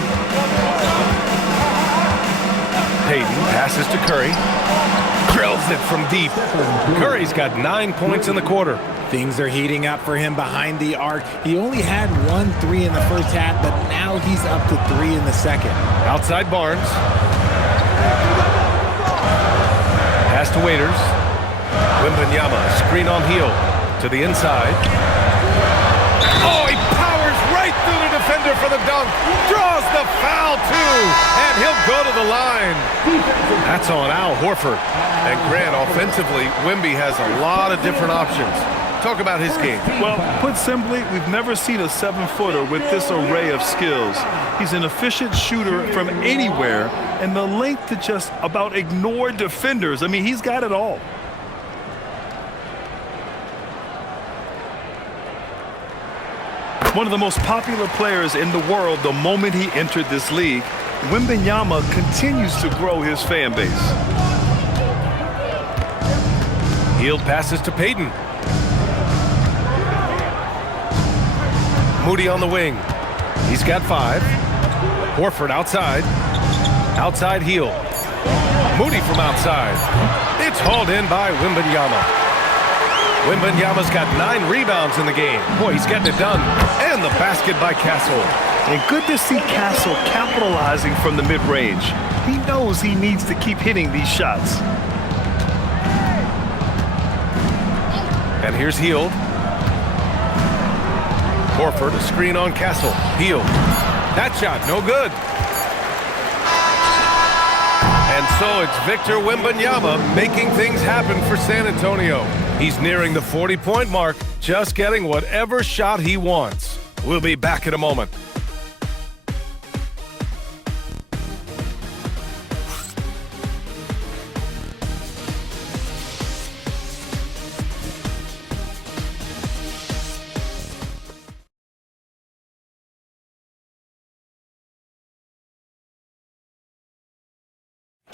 Payton passes to Curry. Drills it from deep. Curry's got 9 points in the quarter. Things are heating up for him behind the arc. He only had 1-3 in the first half, but now he's up to 3 in the second. Outside Barnes. Pass to Waiters. Wembanyama, screen on Hield. To the inside. Oh, he powers right through the defender for the dunk. Draws the foul, too. And he'll go to the line. That's on Al Horford. And Grant, offensively, Wemby has a lot of different options. Talk about his game. Well, put simply, we've never seen a 7-footer with this array of skills. He's an efficient shooter from anywhere, and the length to just about ignore defenders. I mean, he's got it all. One of the most popular players in the world the moment he entered this league, Wembanyama continues to grow his fan base. Hield passes to Payton. Moody on the wing. He's got 5. Horford outside. Outside Hield. Moody from outside. It's hauled in by Wembanyama. Wembanyama's got 9 rebounds in the game. Boy, he's getting it done. And the basket by Castle. And good to see Castle capitalizing from the mid-range. He knows he needs to keep hitting these shots. And here's Hield. Horford, a screen on Castle. Hield. That shot, no good. And so it's Victor Wembanyama making things happen for San Antonio. He's nearing the 40-point mark, just getting whatever shot he wants. We'll be back in a moment.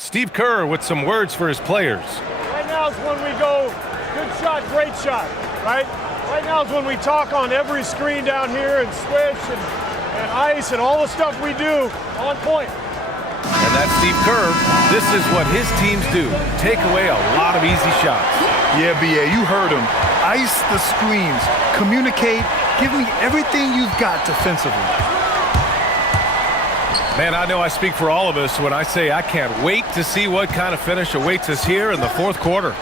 Steve Kerr with some words for his players. Right now is when we go, good shot, great shot, right? Right now is when we talk on every screen down here and switch and ice and all the stuff we do on point. And that's Steve Kerr. This is what his teams do. Take away a lot of easy shots. Yeah, B.A., you heard him. Ice the screens. Communicate. Give me everything you've got defensively. Man, I know I speak for all of us when I say I can't wait to see what kind of finish awaits us here in the fourth quarter.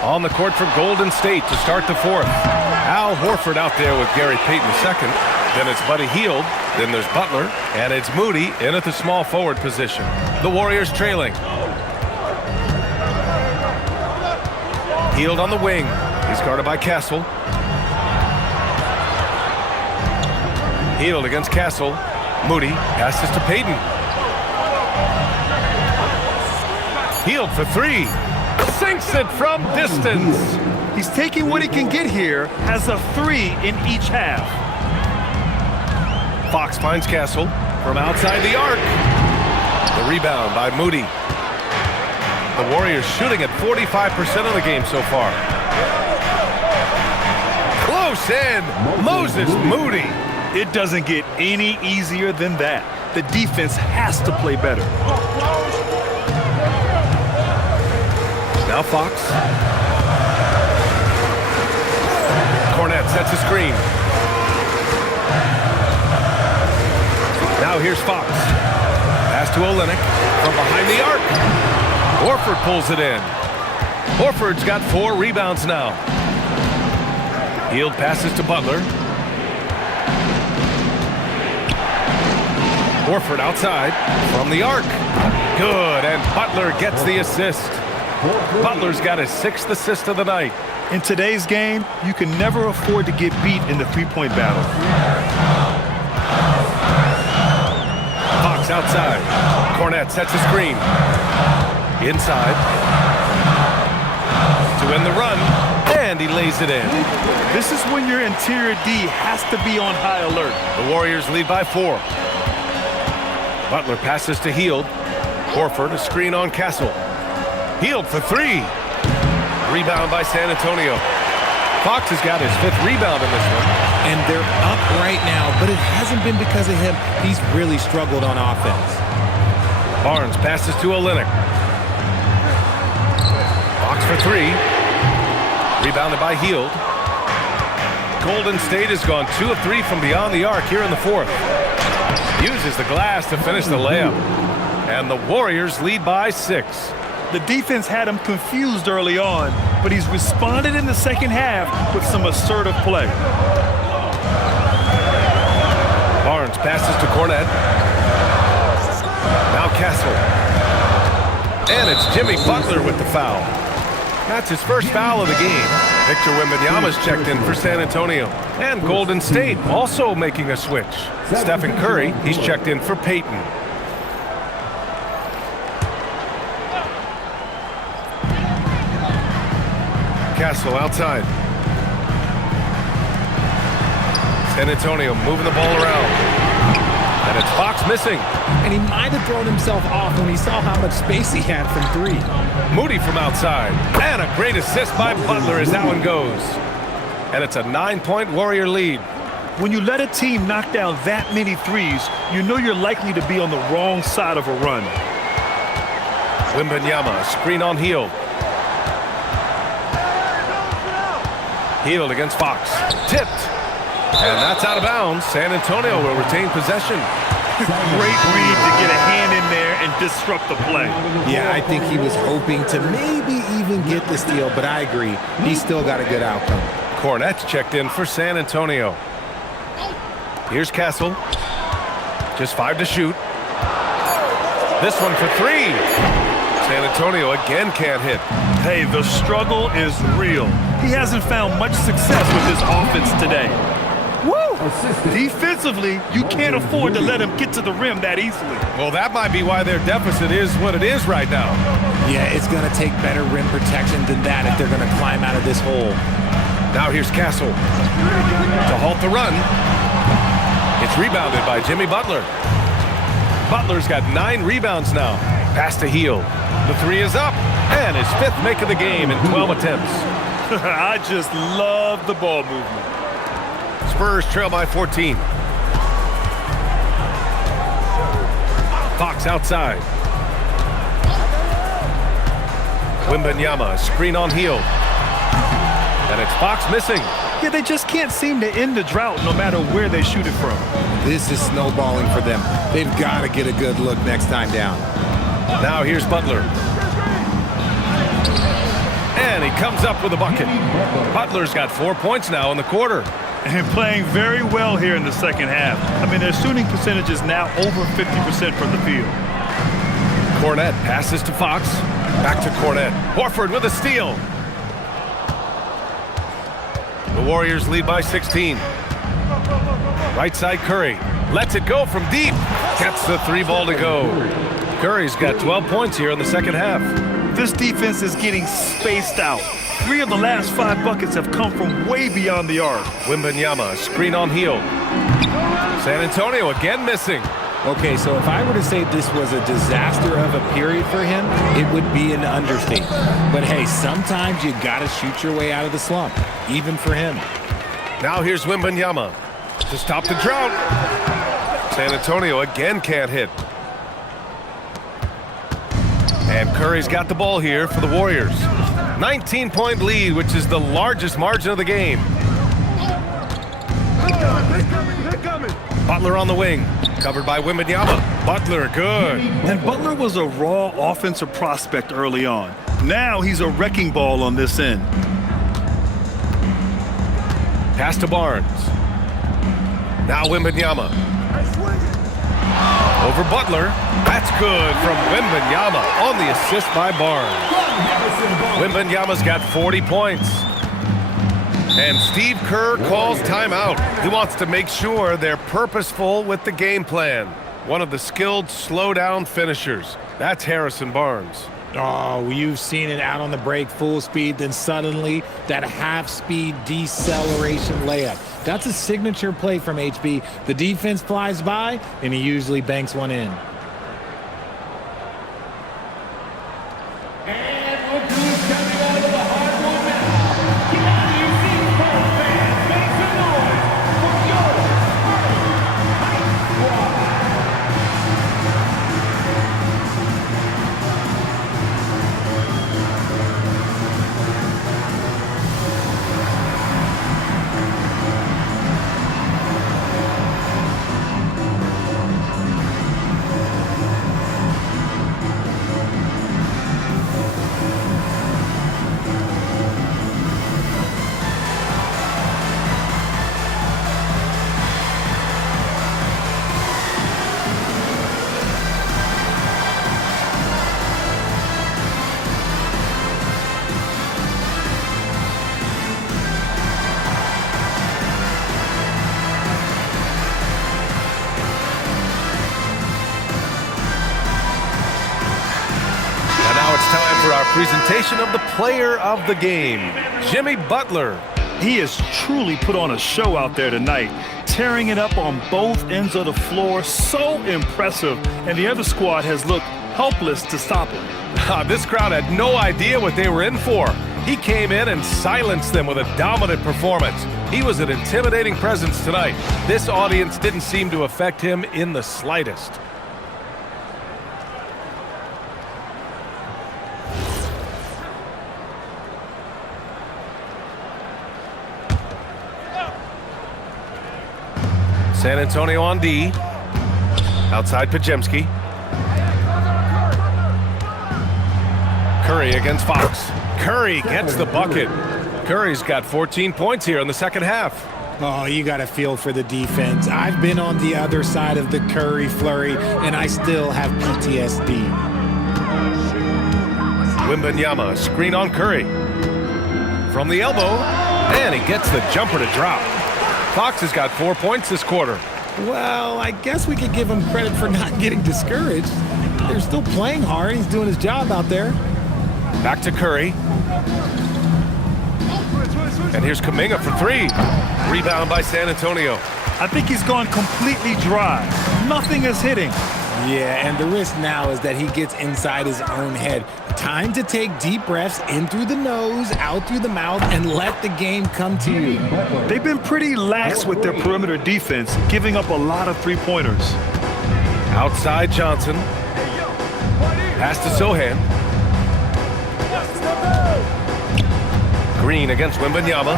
On the court for Golden State to start the fourth. Al Horford out there with Gary Payton second. Then it's Buddy Hield. Then there's Butler. And it's Moody in at the small forward position. The Warriors trailing. Hield on the wing. He's guarded by Castle. Hield against Castle. Moody passes to Payton. Hield for 3. Sinks it from distance. He's taking what he can get here, has a 3 in each half. Fox finds Castle from outside the arc. The rebound by Moody. The Warriors shooting at 45% of the game so far. Close. Close in. Moses Moody. It doesn't get any easier than that. The defense has to play better. Now Fox. Cornette sets a screen. Now here's Fox. Pass to Olynyk from behind the arc. Horford pulls it in. Horford's got 4 rebounds now. Hield passes to Butler. Horford outside from the arc. Good, and Butler gets the assist. Butler's got his 6th assist of the night. In today's game, you can never afford to get beat in the three-point battle. Fox outside. Cornette sets a screen. Inside. To win the run, and he lays it in. This is when your interior D has to be on high alert. The Warriors lead by 4. Butler passes to Hield. Horford, a screen on Castle. Hield for 3. Rebound by San Antonio. Fox has got his 5th rebound in this one. And they're up right now, but it hasn't been because of him. He's really struggled on offense. Barnes passes to Olynyk. Fox for 3. Rebounded by Hield. Golden State has gone 2 of 3 from beyond the arc here in the 4th. Uses the glass to finish the layup. And the Warriors lead by 6. The defense had him confused early on, but he's responded in the second half with some assertive play. Barnes passes to Cornette. Now Castle. And it's Jimmy Butler with the foul. That's his first foul of the game. Victor Wembanyama's checked in for San Antonio. And Golden State also making a switch. Stephen Curry, he's checked in for Peyton. Castle outside. San Antonio moving the ball around. And it's Fox missing. And he might have thrown himself off when he saw how much space he had from 3. Moody from outside. And a great assist by Butler as that one goes. And it's a 9-point Warrior lead. When you let a team knock down that many threes, you know you're likely to be on the wrong side of a run. Wembanyama, screen on Hield. Hield against Fox. Tipped. And that's out of bounds. San Antonio will retain possession. Great read to get a hand in there and disrupt the play. Yeah, I think he was hoping to maybe even get the steal, but I agree. He's still got a good outcome. Cornette's checked in for San Antonio. Here's Castle. Just 5 to shoot. This one for 3. San Antonio again can't hit. Hey, the struggle is real. He hasn't found much success with his offense today. Woo! Defensively, you can't afford to let him get to the rim that easily. Well, that might be why their deficit is what it is right now. Yeah, it's going to take better rim protection than that if they're going to climb out of this hole. Now here's Castle. To halt the run. It's rebounded by Jimmy Butler. Butler's got 9 rebounds now. Pass to Hield. The 3 is up. And his 5th make of the game in 12 attempts. I just love the ball movement. Spurs trail by 14. Fox outside. Wembanyama, screen on Hield. And it's Fox missing. Yeah, they just can't seem to end the drought no matter where they shoot it from. This is snowballing for them. They've got to get a good look next time down. Now here's Butler. And he comes up with a bucket. Butler's got 4 points now in the quarter. And playing very well here in the second half. I mean, their shooting percentage is now over 50% from the field. Cornette passes to Fox. Back to Cornette. Horford with a steal. The Warriors lead by 16. Right side Curry. Lets it go from deep. Gets the 3 ball to go. Curry's got 12 points here in the second half. This defense is getting spaced out. 3 of the last 5 buckets have come from way beyond the arc. Wembanyama, screen on Hield. San Antonio again missing. Okay, so if I were to say this was a disaster of a period for him, it would be an understatement. But hey, sometimes you got to shoot your way out of the slump, even for him. Now here's Wembanyama to stop the drought. San Antonio again can't hit. And Curry's got the ball here for the Warriors. 19-point lead, which is the largest margin of the game. Butler on the wing, covered by Wembanyama. Butler, good. And Butler was a raw offensive prospect early on. Now he's a wrecking ball on this end. Pass to Barnes. Now Wembanyama. Over Butler. That's good from Wembanyama on the assist by Barnes. Wembanyama's got 40 points. And Steve Kerr calls timeout. He wants to make sure they're purposeful with the game plan. One of the skilled slow-down finishers. That's Harrison Barnes. Oh, you've seen it out on the break, full speed, then suddenly that half-speed deceleration layup. That's a signature play from HB. The defense flies by, and he usually banks one in. And look who's coming out of the hardwood now. Get out of your seats, Spurs fans. Make some noise for your Spurs Hype Squad. Presentation of the player of the game, Jimmy Butler. He has truly put on a show out there tonight, tearing it up on both ends of the floor. So impressive, and the other squad has looked helpless to stop him. This crowd had no idea what they were in for. He came in and silenced them with a dominant performance. He was an intimidating presence tonight. This audience didn't seem to affect him in the slightest. San Antonio on D. Outside Pajemski. Curry against Fox. Curry gets the bucket. Curry's got 14 points here in the second half. Oh, you got to feel for the defense. I've been on the other side of the Curry flurry, and I still have PTSD. Wembanyama, screen on Curry. From the elbow, and he gets the jumper to drop. Fox has got 4 points this quarter. Well, I guess we could give him credit for not getting discouraged. They're still playing hard. He's doing his job out there. Back to Curry. And here's Kuminga for three. Rebound by San Antonio. I think he's gone completely dry. Nothing is hitting. Yeah, and the risk now is that he gets inside his own head. Time to take deep breaths in through the nose, out through the mouth, and let the game come to you. They've been pretty lax with their perimeter defense, giving up a lot of three-pointers. Outside Johnson. Pass to Sohan. Green against Wembanyama.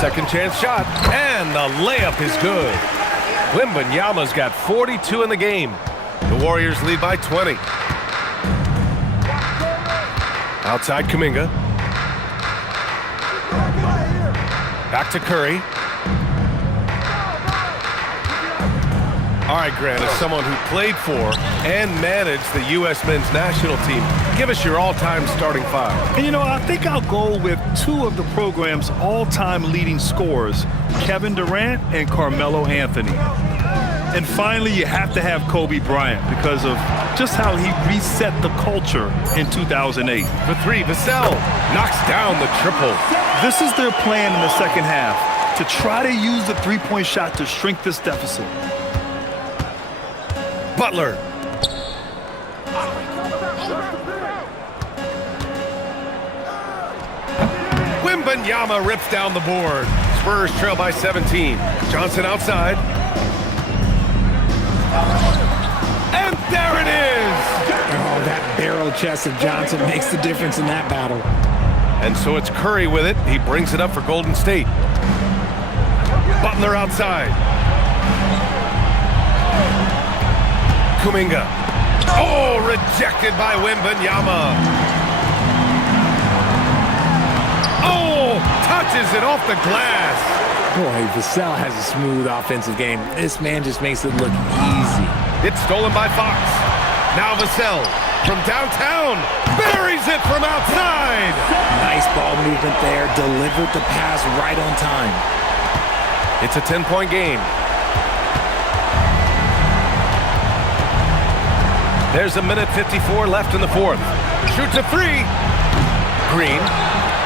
Second chance shot, and the layup is good. Wembanyama's got 42 in the game. The Warriors lead by 20. Outside Kuminga. Back to Curry. All right, Grant, as someone who played for and managed the U.S. men's national team, give us your all-time starting five. And, you know, I think I'll go with two of the program's all-time leading scorers, Kevin Durant and Carmelo Anthony. And finally, you have to have Kobe Bryant because of just how he reset the culture in 2008. For three, Vassell knocks down the triple. This is their plan in the second half, to try to use the three-point shot to shrink this deficit. Butler. Wembanyama rips down the board. Spurs trail by 17. Johnson outside. And there it is! Oh, that barrel chest of Johnson makes the difference in that battle. And so it's Curry with it. He brings it up for Golden State. Butler outside. Kuminga. Oh, rejected by Wembanyama. Oh, touches it off the glass. Boy, Vassell has a smooth offensive game. This man just makes it look easy. It's stolen by Fox. Now Vassell from downtown buries it from outside. Nice ball movement there. Delivered the pass right on time. It's a 10-point game. There's a minute 54 left in the fourth. Shoots a three. Green.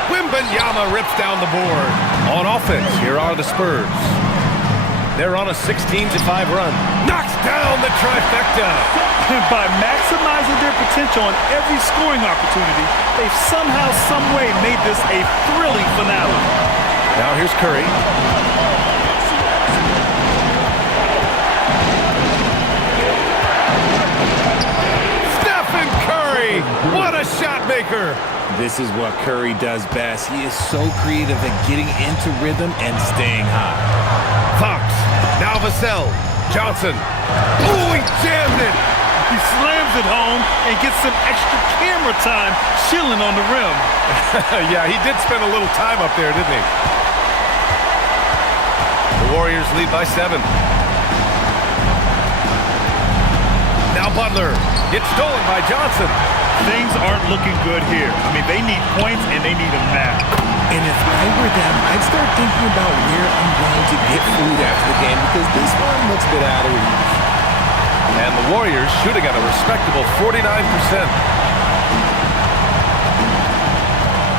Wembanyama rips down the board. On offense, here are the Spurs. They're on a 16-5 run. Knocks down the trifecta. By maximizing their potential on every scoring opportunity, they've somehow, someway made this a thrilling finale. Now here's Curry. Stephen Curry! What a shot maker! This is what Curry does best. He is so creative at getting into rhythm and staying hot. Fox. Now Vassell. Johnson. Oh, he jammed it! He slams it home and gets some extra camera time chilling on the rim. Yeah, he did spend a little time up there, didn't he? The Warriors lead by 7. Now Butler gets stolen by Johnson. Things aren't looking good here. I mean, they need points and they need them now. And if I were them, I'd start thinking about where I'm going to get food after the game because this one looks a bit out of reach. And the Warriors shooting at a respectable 49%.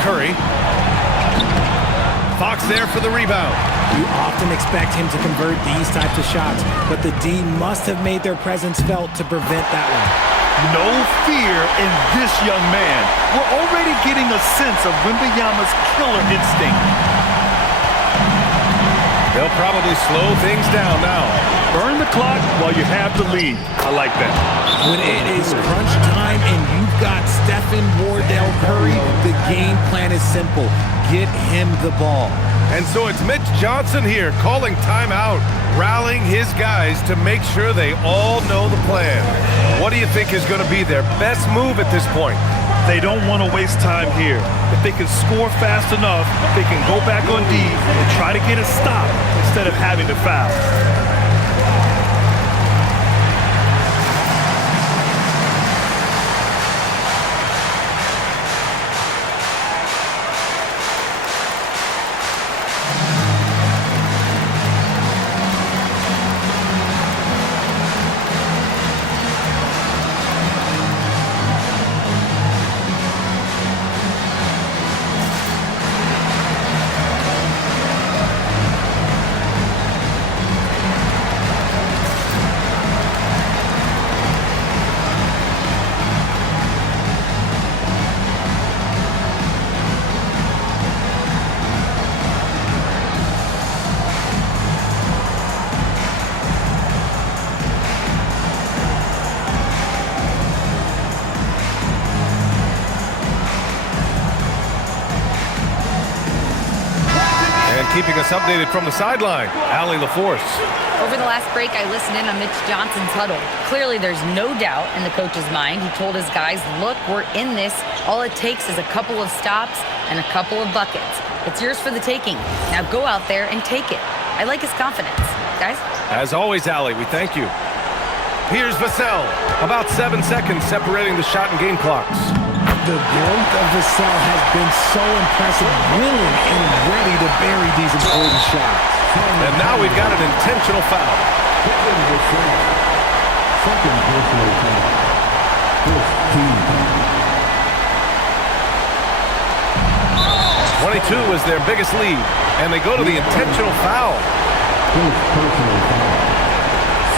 Curry. Fox there for the rebound. You often expect him to convert these types of shots, but the D must have made their presence felt to prevent that one. No fear in this young man. We're already getting a sense of Wembanyama's killer instinct. They'll probably slow things down now. Burn the clock while you have the lead. I like that. When it is crunch time and you've got Stephen Wardell Curry, the game plan is simple. Get him the ball. And so it's Mitch Johnson here calling timeout, rallying his guys to make sure they all know the plan. What do you think is going to be their best move at this point? They don't want to waste time here. If they can score fast enough, they can go back on D and try to get a stop instead of having to foul. Keeping us updated from the sideline, Allie LaForce. Over the last break, I listened in on Mitch Johnson's huddle. Clearly, there's no doubt in the coach's mind. He told his guys, look, we're in this. All it takes is a couple of stops and a couple of buckets. It's yours for the taking. Now go out there and take it. I like his confidence. Guys? As always, Allie, we thank you. Here's Vassell. About 7 seconds separating the shot and game clocks. The growth of Vassell has been so impressive, willing and ready to bury these important shots. And now we've got an intentional foul. Second personal foul. First team foul. 22 is their biggest lead, and they go to the intentional foul. First personal foul.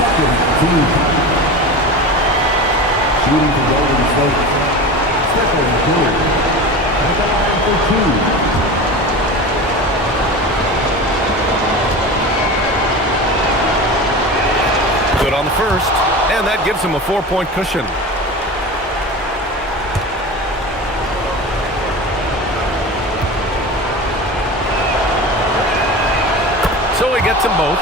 Second team foul. Shooting for Golden State. Second Curry. At the line for 2. Good on the first, and that gives him a 4-point cushion. So he gets them both,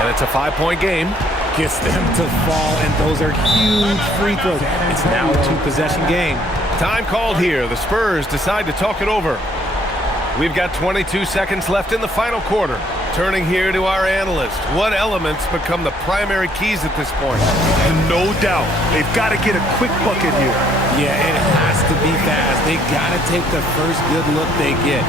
and it's a 5-point game. Gets them to fall, and those are huge free throws. It's now a 2-possession game. Time called here. The Spurs decide to talk it over. We've got 22 seconds left in the final quarter. Turning here to our analyst. What elements become the primary keys at this point? No doubt. They've got to get a quick bucket here. Yeah, it has to be fast. They got to take the first good look they get.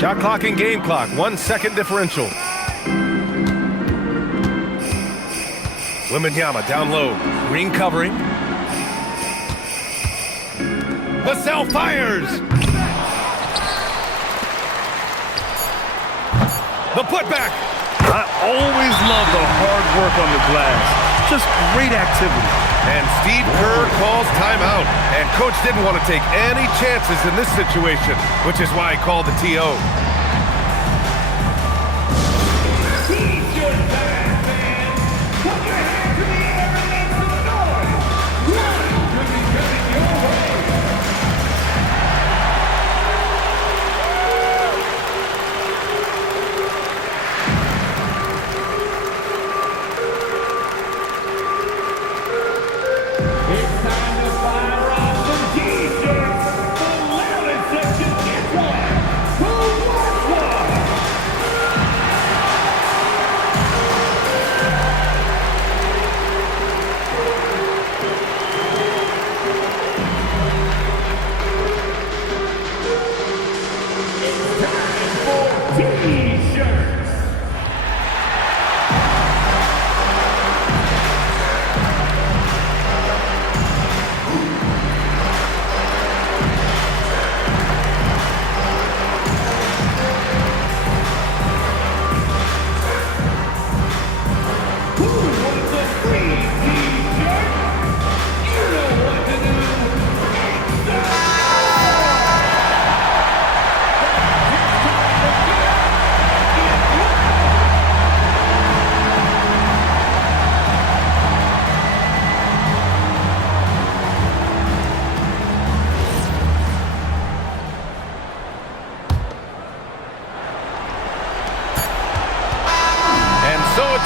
Shot clock and game clock, 1 second differential. Wembanyama down low, Green covering. Vassell fires! The putback! I always love the hard work on the glass. Just great activity. And Steve Kerr calls timeout. And coach didn't want to take any chances in this situation, which is why he called the TO.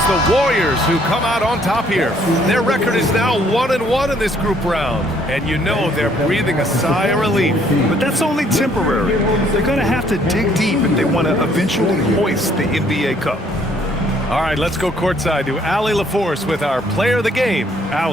The Warriors who come out on top here. Their record is now 1-1 in this group round. And you know they're breathing a sigh of relief. But that's only temporary. They're going to have to dig deep if they want to eventually hoist the NBA Cup. All right, let's go courtside to Allie LaForce with our player of the game. Allie.